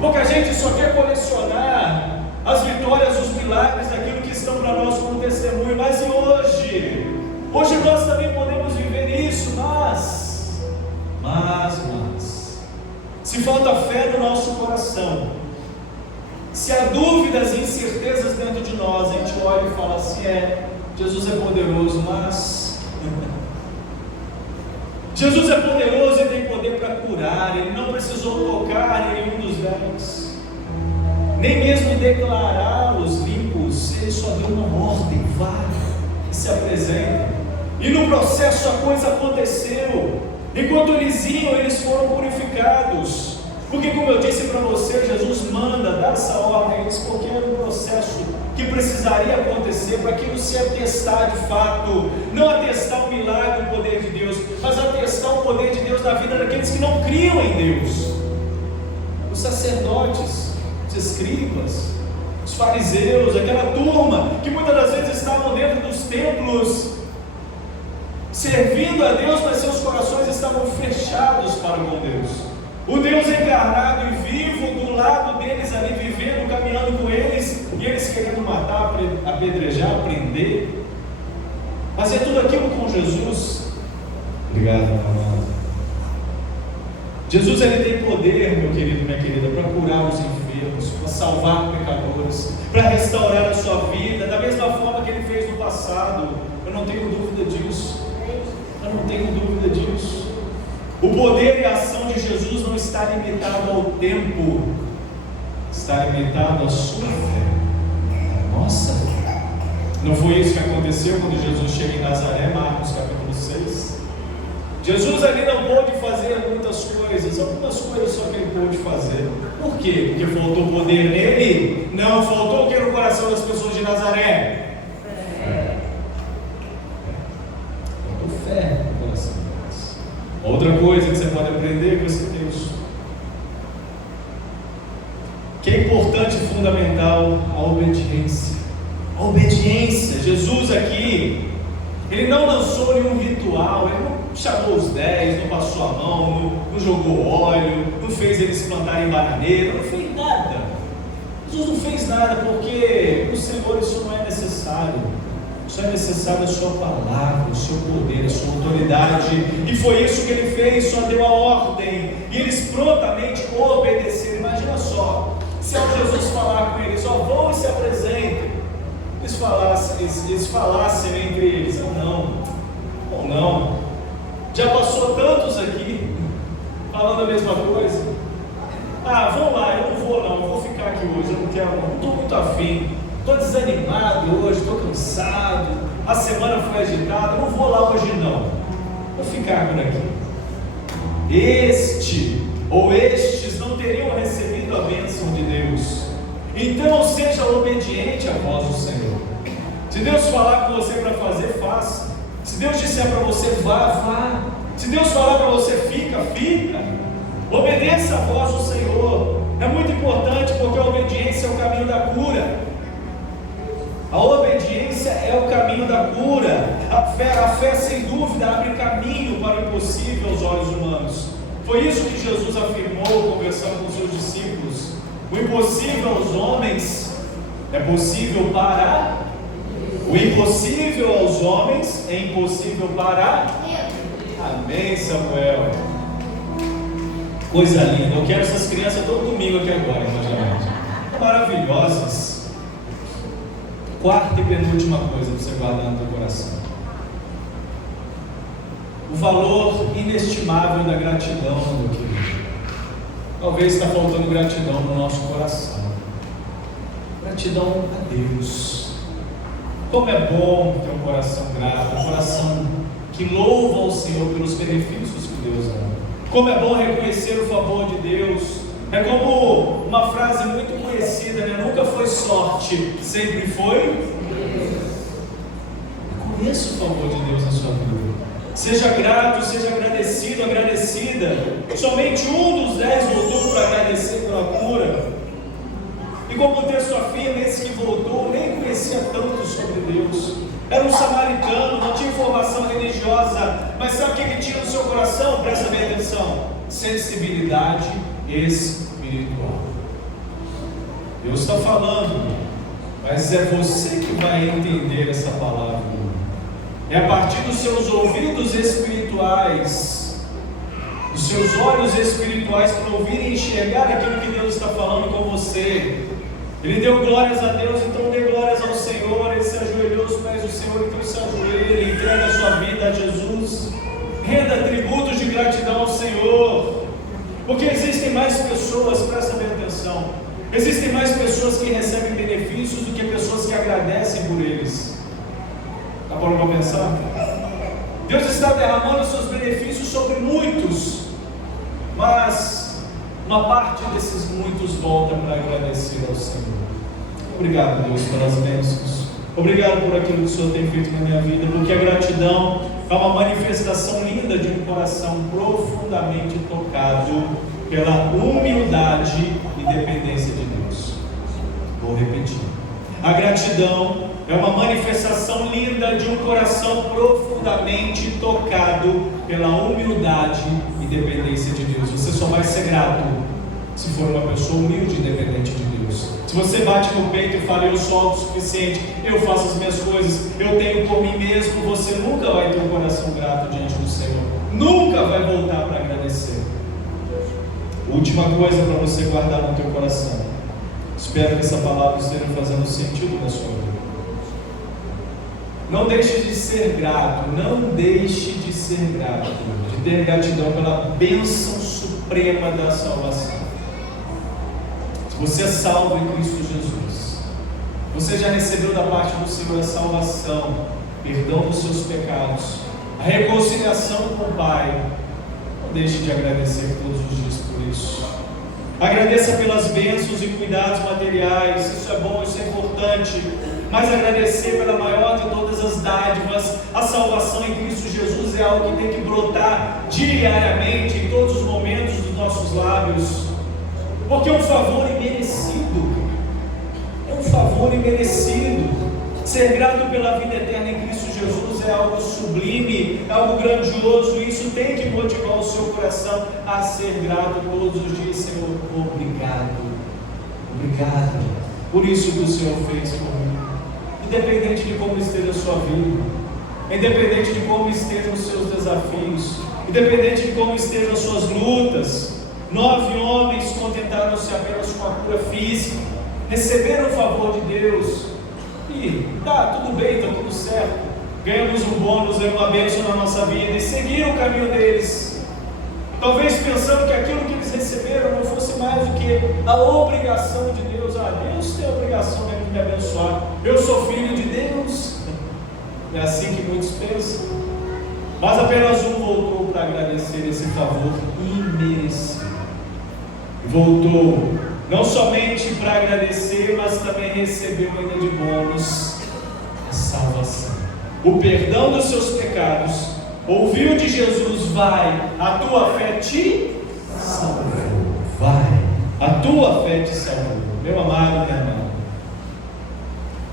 Porque a gente só quer colecionar as vitórias, os milagres daquilo que estão para nós como testemunho, mas e hoje? Hoje nós também podemos viver isso, mas se falta fé no nosso coração, se há dúvidas e incertezas dentro de nós, a gente olha e fala assim: Jesus é poderoso, mas Jesus é poderoso e tem poder para curar. Ele não precisou tocar em nenhum dos 10, nem mesmo declará-los limpos. Ele só deu uma ordem: vá e se apresentem. E no processo a coisa aconteceu. Enquanto eles iam, eles foram purificados. Porque, como eu disse para você, Jesus manda dar essa ordem a eles, porque era um processo que precisaria acontecer para aquilo se atestar de fato, não atestar o milagre, o poder de Deus, mas atestar o poder de Deus na vida daqueles que não criam em Deus. Os sacerdotes, os escribas, os fariseus, aquela turma que muitas das vezes estavam dentro dos templos, servindo a Deus, mas seus corações estavam fechados para com Deus. O Deus encarnado e vivo do lado deles ali, vivendo, caminhando com eles, e eles querendo matar, apedrejar, prender, fazer tudo aquilo com Jesus. Obrigado, meu amado. Jesus, ele tem poder, meu querido, minha querida, para curar os enfermos, para salvar pecadores, para restaurar a sua vida, da mesma forma que ele fez no passado. Eu não tenho dúvida disso. Eu não tenho dúvida disso. O poder e a ação de Jesus não está limitado ao tempo, está limitado à sua fé. Nossa! Não foi isso que aconteceu quando Jesus chega em Nazaré, Marcos capítulo 6? Jesus ali não pôde fazer muitas coisas, algumas coisas só que ele pôde fazer. Por quê? Porque faltou poder nele? Não, faltou o que no coração das pessoas de Nazaré? Fé. Faltou fé no coração delas. Outra coisa que você pode aprender com esse texto, que é importante e fundamental, a obediência. A obediência. Jesus aqui, ele não lançou nenhum ritual, ele não chamou os 10, não passou a mão, não jogou óleo, não fez eles plantarem bananeira, não fez nada. Jesus não fez nada porque o Senhor isso não é necessário. Só é necessário a sua palavra, o seu poder, a sua autoridade. E foi isso que ele fez, só deu a ordem. E eles prontamente obedeceram. Imagina só, se ao Jesus falar com eles, ó, vão e se apresentem, eles falassem entre eles, ou não. Já passou tantos aqui falando a mesma coisa. Vão lá, eu não vou ficar aqui hoje, eu não estou muito afim, estou desanimado hoje, estou cansado, a semana foi agitada, não vou lá hoje não, vou ficar por aqui. Este ou estes não teriam recebido a bênção de Deus. Então seja obediente à voz do Senhor. Se Deus falar com você para fazer, faça. Se Deus disser para você, vá. Se Deus falar para você, fica. Obedeça a voz do Senhor. É muito importante porque a obediência é o caminho da cura. A obediência é o caminho da cura. A fé sem dúvida abre caminho para o impossível aos olhos humanos. Foi isso que Jesus afirmou conversando com seus discípulos. O impossível aos homens é possível para o impossível aos homens é impossível para Amém, Samuel. Coisa linda. Eu quero essas crianças todo domingo aqui agora, imagina. Maravilhosas. Quarta e penúltima coisa para você guardar no teu coração: o valor inestimável da gratidão, meu querido. Talvez está faltando gratidão no nosso coração. Gratidão a Deus. Como é bom ter um coração grato, um coração que louva ao Senhor pelos benefícios que Deus dá. Como é bom reconhecer o favor de Deus. É como uma frase muito conhecida, né? Nunca foi sorte, sempre foi. Reconheça o favor de Deus na sua vida. Seja grato, seja agradecido, agradecida. Somente um dos 10 voltou para agradecer pela cura. E como o texto afirma, esse que voltou nem conhecia tanto sobre Deus. Era um samaritano, não tinha formação religiosa, mas sabe o que ele tinha no seu coração? Presta bem atenção: sensibilidade espiritual. Deus está falando, mas é você que vai entender essa palavra. É a partir dos seus ouvidos espirituais, dos seus olhos espirituais, para ouvir e enxergar aquilo que Deus está falando com você. Ele deu glórias a Deus, então dê glórias ao Senhor. Ele se ajoelhou aos pés do Senhor, então se ajoelhe, entrega a sua vida a Jesus. Renda tributos de gratidão ao Senhor. Porque existem mais pessoas, presta bem atenção, existem mais pessoas que recebem benefícios do que pessoas que agradecem por eles. Está bom para pensar? Deus está derramando os seus benefícios sobre muitos, mas uma parte desses muitos volta para agradecer ao Senhor. Obrigado, Deus, pelas bênçãos. Obrigado por aquilo que o Senhor tem feito na minha vida, porque a gratidão é uma manifestação linda de um coração profundamente tocado pela humildade e dependência de Deus. Vou repetir. A gratidão é uma manifestação linda de um coração profundamente tocado pela humildade e dependência de Deus. Você só vai ser grato se for uma pessoa humilde e dependente de Deus. Se você bate no peito e fala, eu sou autossuficiente, eu faço as minhas coisas, eu tenho por mim mesmo, você nunca vai ter um coração grato diante do Senhor. Nunca vai voltar para agradecer. Última coisa para você guardar no teu coração. Espero que essa palavra esteja fazendo sentido na sua vida. Não deixe de ser grato, não deixe de ser grato, de ter gratidão pela bênção suprema da salvação. Você é salvo em Cristo Jesus. Você já recebeu da parte do Senhor a salvação, perdão dos seus pecados, a reconciliação com o Pai. Não deixe de agradecer todos os dias por isso. Agradeça pelas bênçãos e cuidados materiais, isso é bom, isso é importante. Mas agradecer pela maior de todas as dádivas, a salvação em Cristo Jesus é algo que tem que brotar diariamente, em todos os momentos dos nossos lábios. Porque é um favor imerecido. É um favor imerecido. Ser grato pela vida eterna em Cristo Jesus é algo sublime, é algo grandioso. E isso tem que motivar o seu coração a ser grato todos os dias. Senhor, obrigado. Obrigado por isso que o Senhor fez por mim. Independente de como esteja a sua vida, independente de como estejam os seus desafios, independente de como estejam as suas lutas. 9 homens contentaram-se apenas com a cura física, receberam o favor de Deus e tudo bem, está tudo certo, ganhamos um bônus, uma bênção na nossa vida e seguiram o caminho deles, talvez pensando que aquilo que eles receberam não fosse mais do que a obrigação de Deus. Deus tem a obrigação de me abençoar, eu sou filho de Deus. É assim que muitos pensam, mas apenas um voltou para agradecer esse favor imerecido. Voltou não somente para agradecer, mas também recebeu ainda de bônus a salvação, o perdão dos seus pecados. Ouviu de Jesus, vai, a tua fé te salvou. Vai, a tua fé te salvou. Meu amado, minha amada,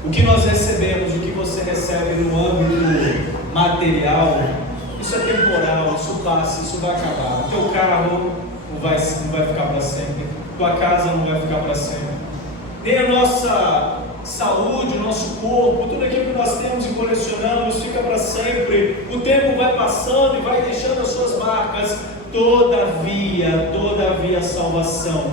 o que nós recebemos, o que você recebe no âmbito material, isso é temporal, isso passa, isso vai acabar. O teu carro não vai ficar para sempre, tua casa não vai ficar para sempre, nem a nossa saúde, o nosso corpo, tudo aquilo que nós temos e colecionamos fica para sempre. O tempo vai passando e vai deixando as suas marcas. Todavia a salvação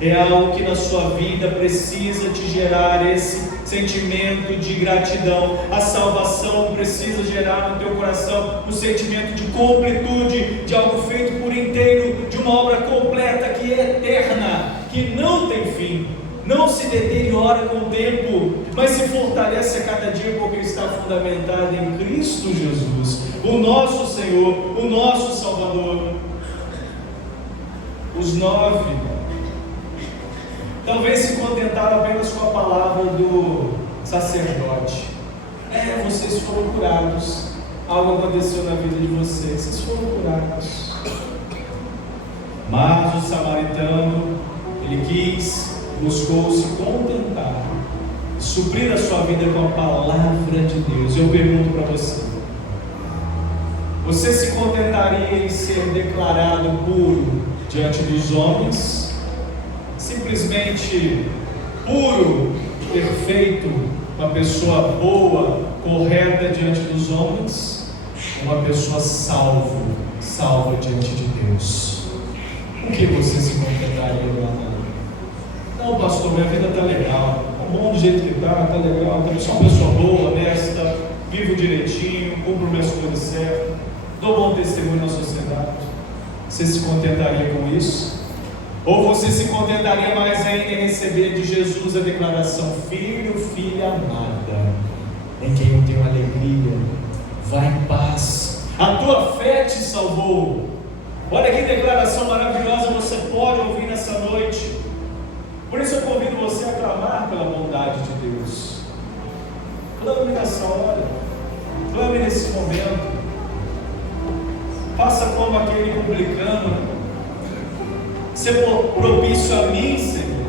é algo que na sua vida precisa te gerar esse sentimento de gratidão. A salvação precisa gerar no teu coração um sentimento de completude, de algo feito por inteiro, de uma obra completa que é eterna, que não tem fim, não se deteriora com o tempo, mas se fortalece a cada dia porque está fundamentada em Cristo Jesus, o nosso Senhor, o nosso Salvador. Os 9 talvez se contentaram apenas com a palavra do sacerdote. Vocês foram curados, algo aconteceu na vida de vocês foram curados. Mas o samaritano, ele buscou se contentar, suprir a sua vida com a palavra de Deus. Eu pergunto para você se contentaria em ser declarado puro diante dos homens, simplesmente puro, perfeito, uma pessoa boa, correta diante dos homens, uma pessoa salva diante de Deus? O que você se contentaria, meu amado? Não, pastor, minha vida está legal, está bom do jeito que está legal, sou uma pessoa boa, honesta, vivo direitinho, cumpro minhas coisas certas, dou bom testemunho na sociedade. Você se contentaria com isso? Ou você se contentaria mais ainda em receber de Jesus a declaração: filho, filha amada, em quem eu tenho alegria, vai em paz, a tua fé te salvou. Olha que declaração maravilhosa você pode ouvir nessa noite. Por isso eu convido você a clamar pela bondade de Deus. Clame nessa hora, clame nesse momento. Faça como aquele publicano: ser propício a mim, Senhor,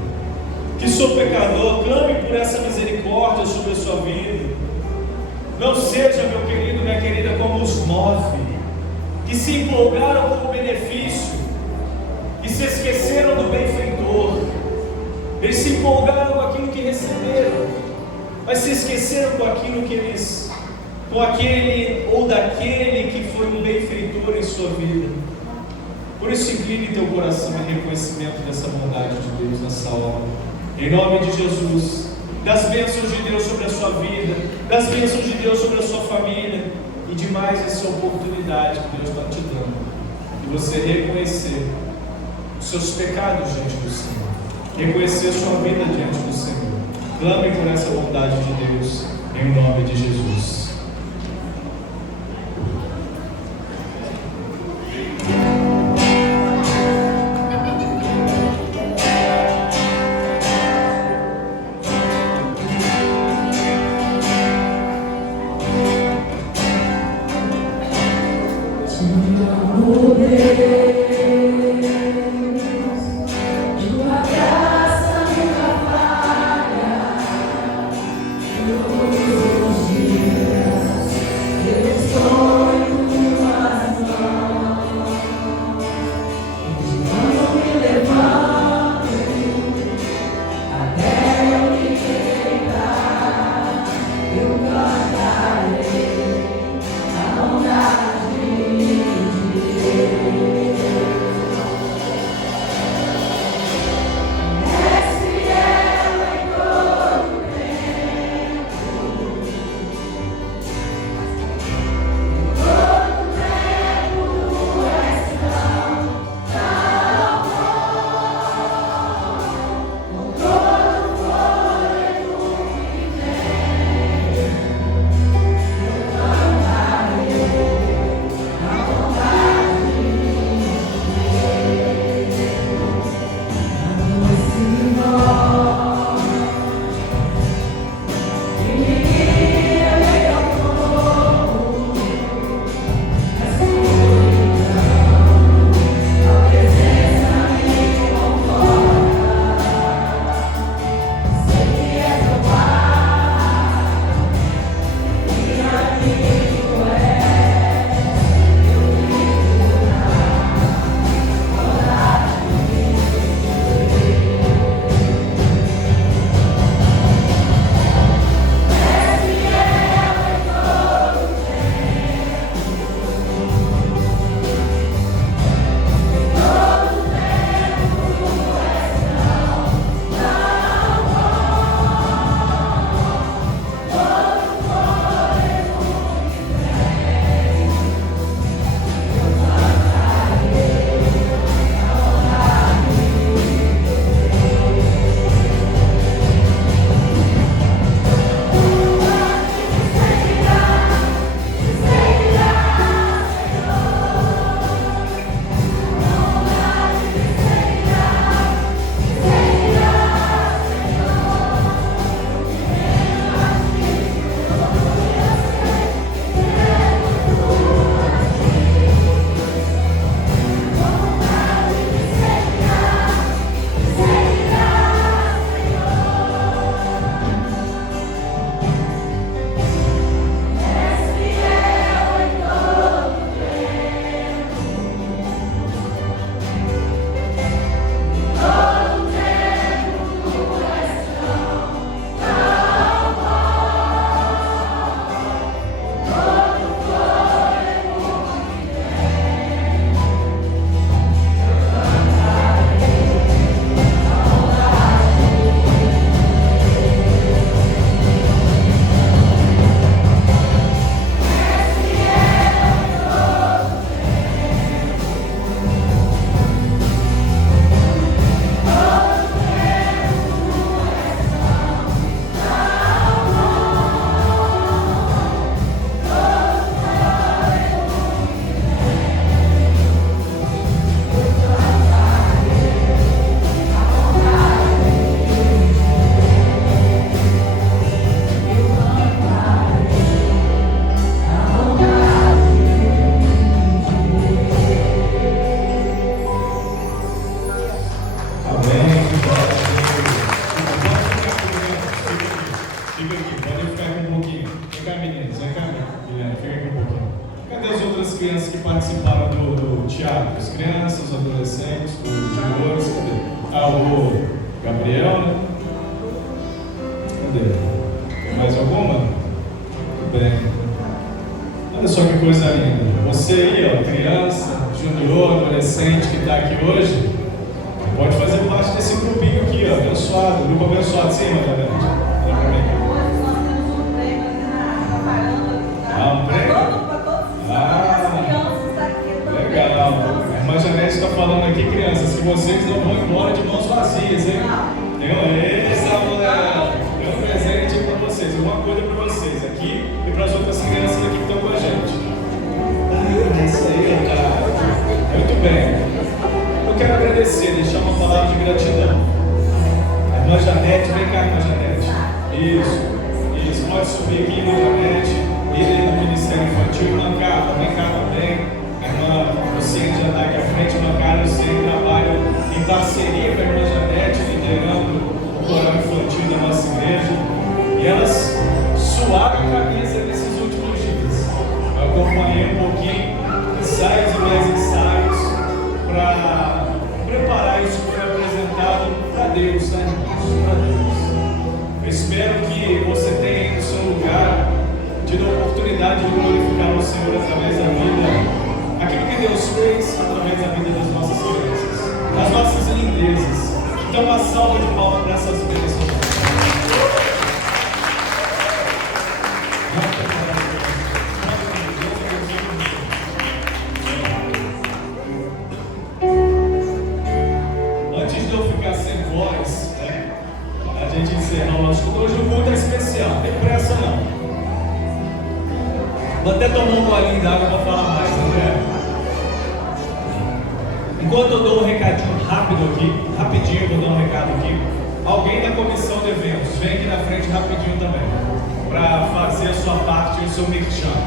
que sou pecador, clame por essa misericórdia sobre a sua vida. Não seja, meu querido, minha querida, como os 9, que se empolgaram com o benefício e se esqueceram do benfeitor. Eles se empolgaram com aquilo que receberam, mas se esqueceram com aquele ou daquele que foi um benfeitor em sua vida. Por isso, incline teu coração em reconhecimento dessa bondade de Deus nessa hora. Em nome de Jesus, das bênçãos de Deus sobre a sua vida, das bênçãos de Deus sobre a sua família, e de mais essa oportunidade que Deus está te dando, de você reconhecer os seus pecados diante do Senhor, reconhecer a sua vida diante do Senhor. Clame por essa bondade de Deus, em nome de Jesus. aqui, pode ficar aqui um pouquinho. Vem cá, meninos, vem cá, Guilherme, fica aqui um pouquinho. Cadê as outras crianças que participaram do teatro? As crianças, os adolescentes, os juniores, cadê? Ah, o Gabriel, né? Cadê? Tem mais alguma? Tudo bem. Olha só que coisa linda. Você aí, ó, criança, junior, adolescente que está aqui hoje, pode fazer parte desse grupinho aqui, ó, abençoado, grupo abençoado. Sim, Maria. Um prêmio? Legal. A irmã Janete está falando aqui, crianças, que vocês não vão embora de mãos vazias, hein? Tem um presente para vocês, uma coisa para vocês aqui e para as outras crianças aqui que estão com a gente. É isso aí, cara. Muito bem. Eu quero agradecer, deixar uma palavra de gratidão. A irmã Janete, vem cá, irmã Janete. Isso. Pode subir aqui, irmã Janete. Líder do Ministério Infantil, irmã Carla, vem cá também. A irmã Luciene já está aqui à frente, irmã Carla e Luciene trabalham em parceria com a irmã Janete, liderando o coral infantil da nossa igreja. E elas suaram a cabeça nesses últimos dias. Eu acompanhei um pouquinho, ensaios e mais ensaios, para preparar isso que foi apresentado para Deus, né, irmãos? Para Deus. Eu espero que você tenha aí no seu lugar tido a oportunidade de glorificar o Senhor através da vida, aquilo que Deus fez através da vida das nossas crianças, das nossas lindezas. Então, uma salva de palmas para essas bênçãos. Antes de eu ficar sem voz, né, a gente encerrar o nosso culto. Hoje o culto é especial, não tem pressa não. Vou até tomar um golinho d'água para falar mais, né? Enquanto eu dou um recadinho rápido aqui, rapidinho eu vou dar um recado aqui. Alguém da comissão de eventos, vem aqui na frente rapidinho também, para fazer a sua parte e o seu merchan.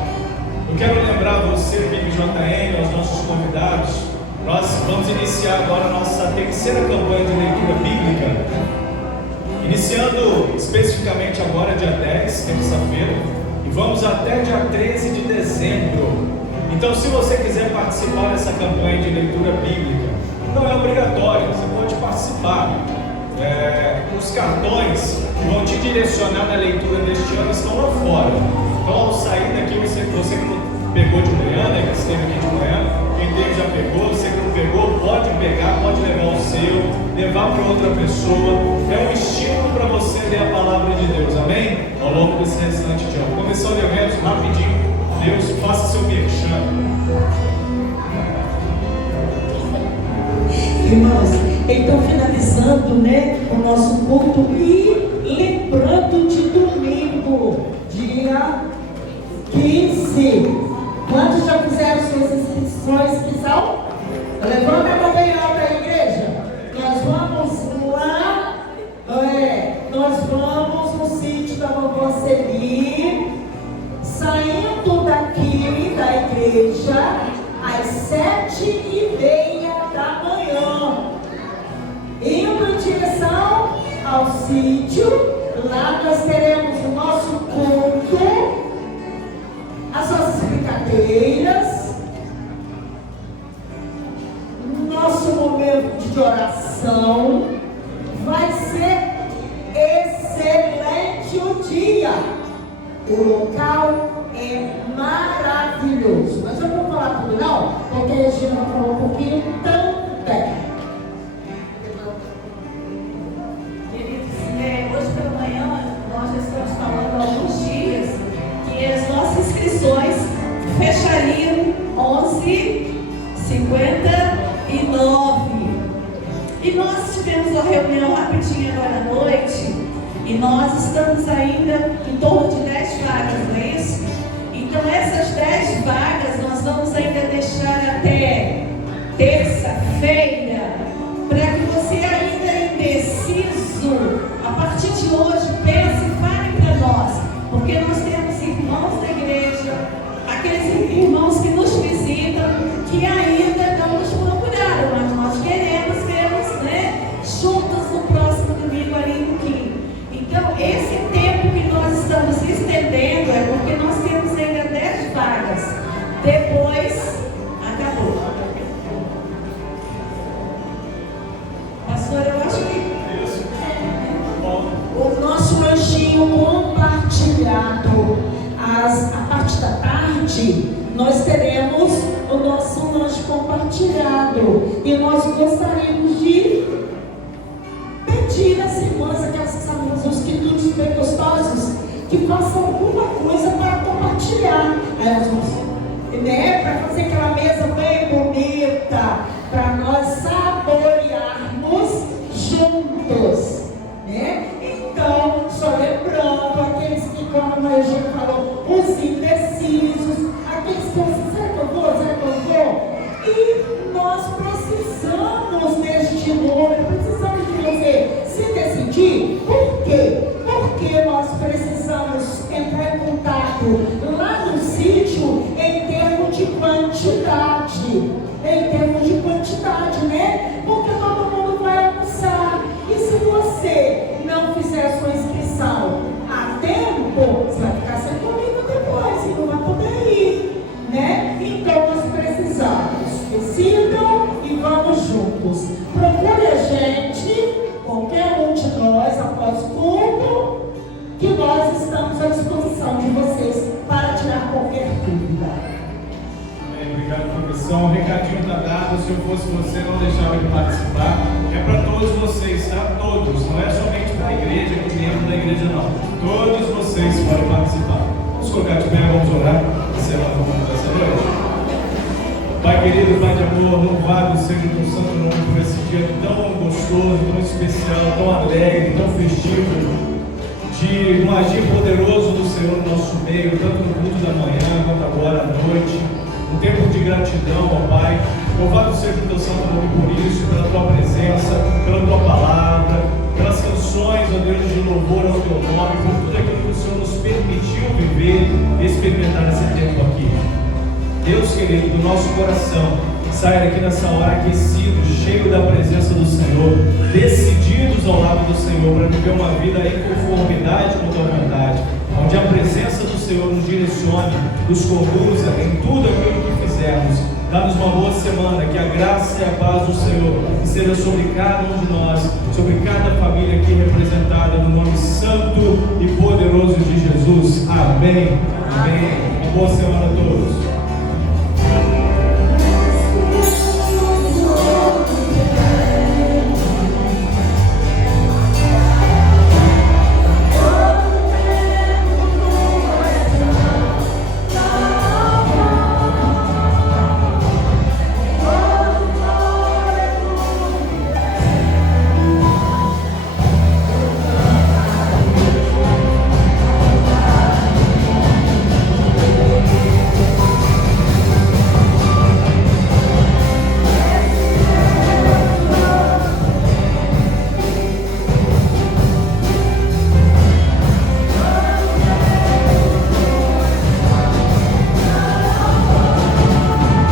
Eu quero lembrar você, PIBJN, aos nossos convidados, nós vamos iniciar agora a nossa terceira campanha de leitura bíblica, iniciando especificamente agora dia 10, terça-feira, e vamos até dia 13 de dezembro. Então, se você quiser participar dessa campanha de leitura bíblica, não é obrigatório, você pode participar. Os cartões que vão te direcionar na leitura deste ano estão lá fora. Então, ao sair daqui, você que não pegou de manhã, né, que esteve aqui de manhã, quem teve já pegou, você que não pegou, pode pegar, pode levar o seu, levar para outra pessoa. É um estímulo para você ler a palavra de Deus, amém? Ao longo desse restante de ano. Comissão de eventos, rapidinho, Deus, faça seu merchan. Irmãos, então finalizando, né, o nosso culto e lembrando de domingo, dia 15. Quantos já fizeram suas inscrições que são? Levanta a mão bem alta aí, igreja. Nós vamos lá, nós vamos no sítio da vovó Celi, saindo daqui da igreja às 7h30 da manhã, indo em direção ao sítio. Lá nós teremos o nosso culto, as nossas brincadeiras, nosso momento de oração. Vai ser excelente o dia. O local é maravilhoso. Mas eu não vou falar tudo não, porque a Regina vai falar um pouquinho também. Queridos, hoje pela manhã nós já estamos falando há alguns dias que as nossas inscrições fechariam 11h59. E nós tivemos uma reunião rapidinho agora à noite e nós estamos ainda em torno de 10 vagas, não é isso? Então essas 10 vagas nós vamos ainda deixar até terça-feira, para que você ainda indeciso, a partir de hoje, pense e fale para nós, porque nós temos irmãos da igreja, aqueles irmãos que nos visitam, que ainda não nos procuraram, mas nós queremos vê-los, né, juntos no próximo domingo ali no Quim. Então, esse tempo compartilhado. E nós gostaríamos de pedir às irmãs, os quintudes pentecostais, que façam alguma coisa para compartilhar. Aí nós vamos, né, para fazer aquela mesa bem bonita, para nós saborearmos juntos, né? Então, só lembrando, aqueles que, como a Eugênia falou, os indecisos, aqueles que pensam, será que eu vou, será que eu vou? E nós precisamos deste número, precisamos de você se decidir. Por quê? Porque nós precisamos entrar em contato lá no sítio em termos de quantidade. Né? Porque todo mundo vai almoçar. E se você não fizer a sua inscrição a tempo, você vai ficar sem comida depois e não vai poder ir, né? Então nós precisamos. Decidam e vamos juntos. Procure a gente, qualquer um de nós, após o culto, que nós estamos à disposição de vocês para tirar qualquer dúvida. Obrigado, professor. O recadinho está dado. Se eu fosse você, não deixava de participar. É para todos vocês, tá? Todos. Não é somente para a igreja, que membro da igreja, não. Todos vocês podem participar. Vamos colocar de pé, vamos orar. Encerrando o culto dessa noite. Pai querido, Pai de amor, louvado seja o teu santo nome por esse dia tão gostoso, tão especial, tão alegre, tão festivo, de um agir poderoso do Senhor no nosso meio, tanto no culto da manhã quanto agora à noite. Um tempo de gratidão, ó Pai. Louvado seja o teu santo nome por isso, pela tua presença, pela tua palavra, pelas canções, ó Deus, de louvor ao teu nome, por tudo aquilo que o Senhor nos permitiu viver e experimentar nesse tempo aqui. Deus querido, do nosso coração, saia daqui nessa hora aquecido, cheio da presença do Senhor, decididos ao lado do Senhor para viver uma vida em conformidade com a tua vontade, onde a presença do Senhor nos direcione, nos conduza em tudo aquilo que fizermos. Dá-nos uma boa semana, que a graça e a paz do Senhor esteja sobre cada um de nós, sobre cada família aqui representada, no nome santo e poderoso de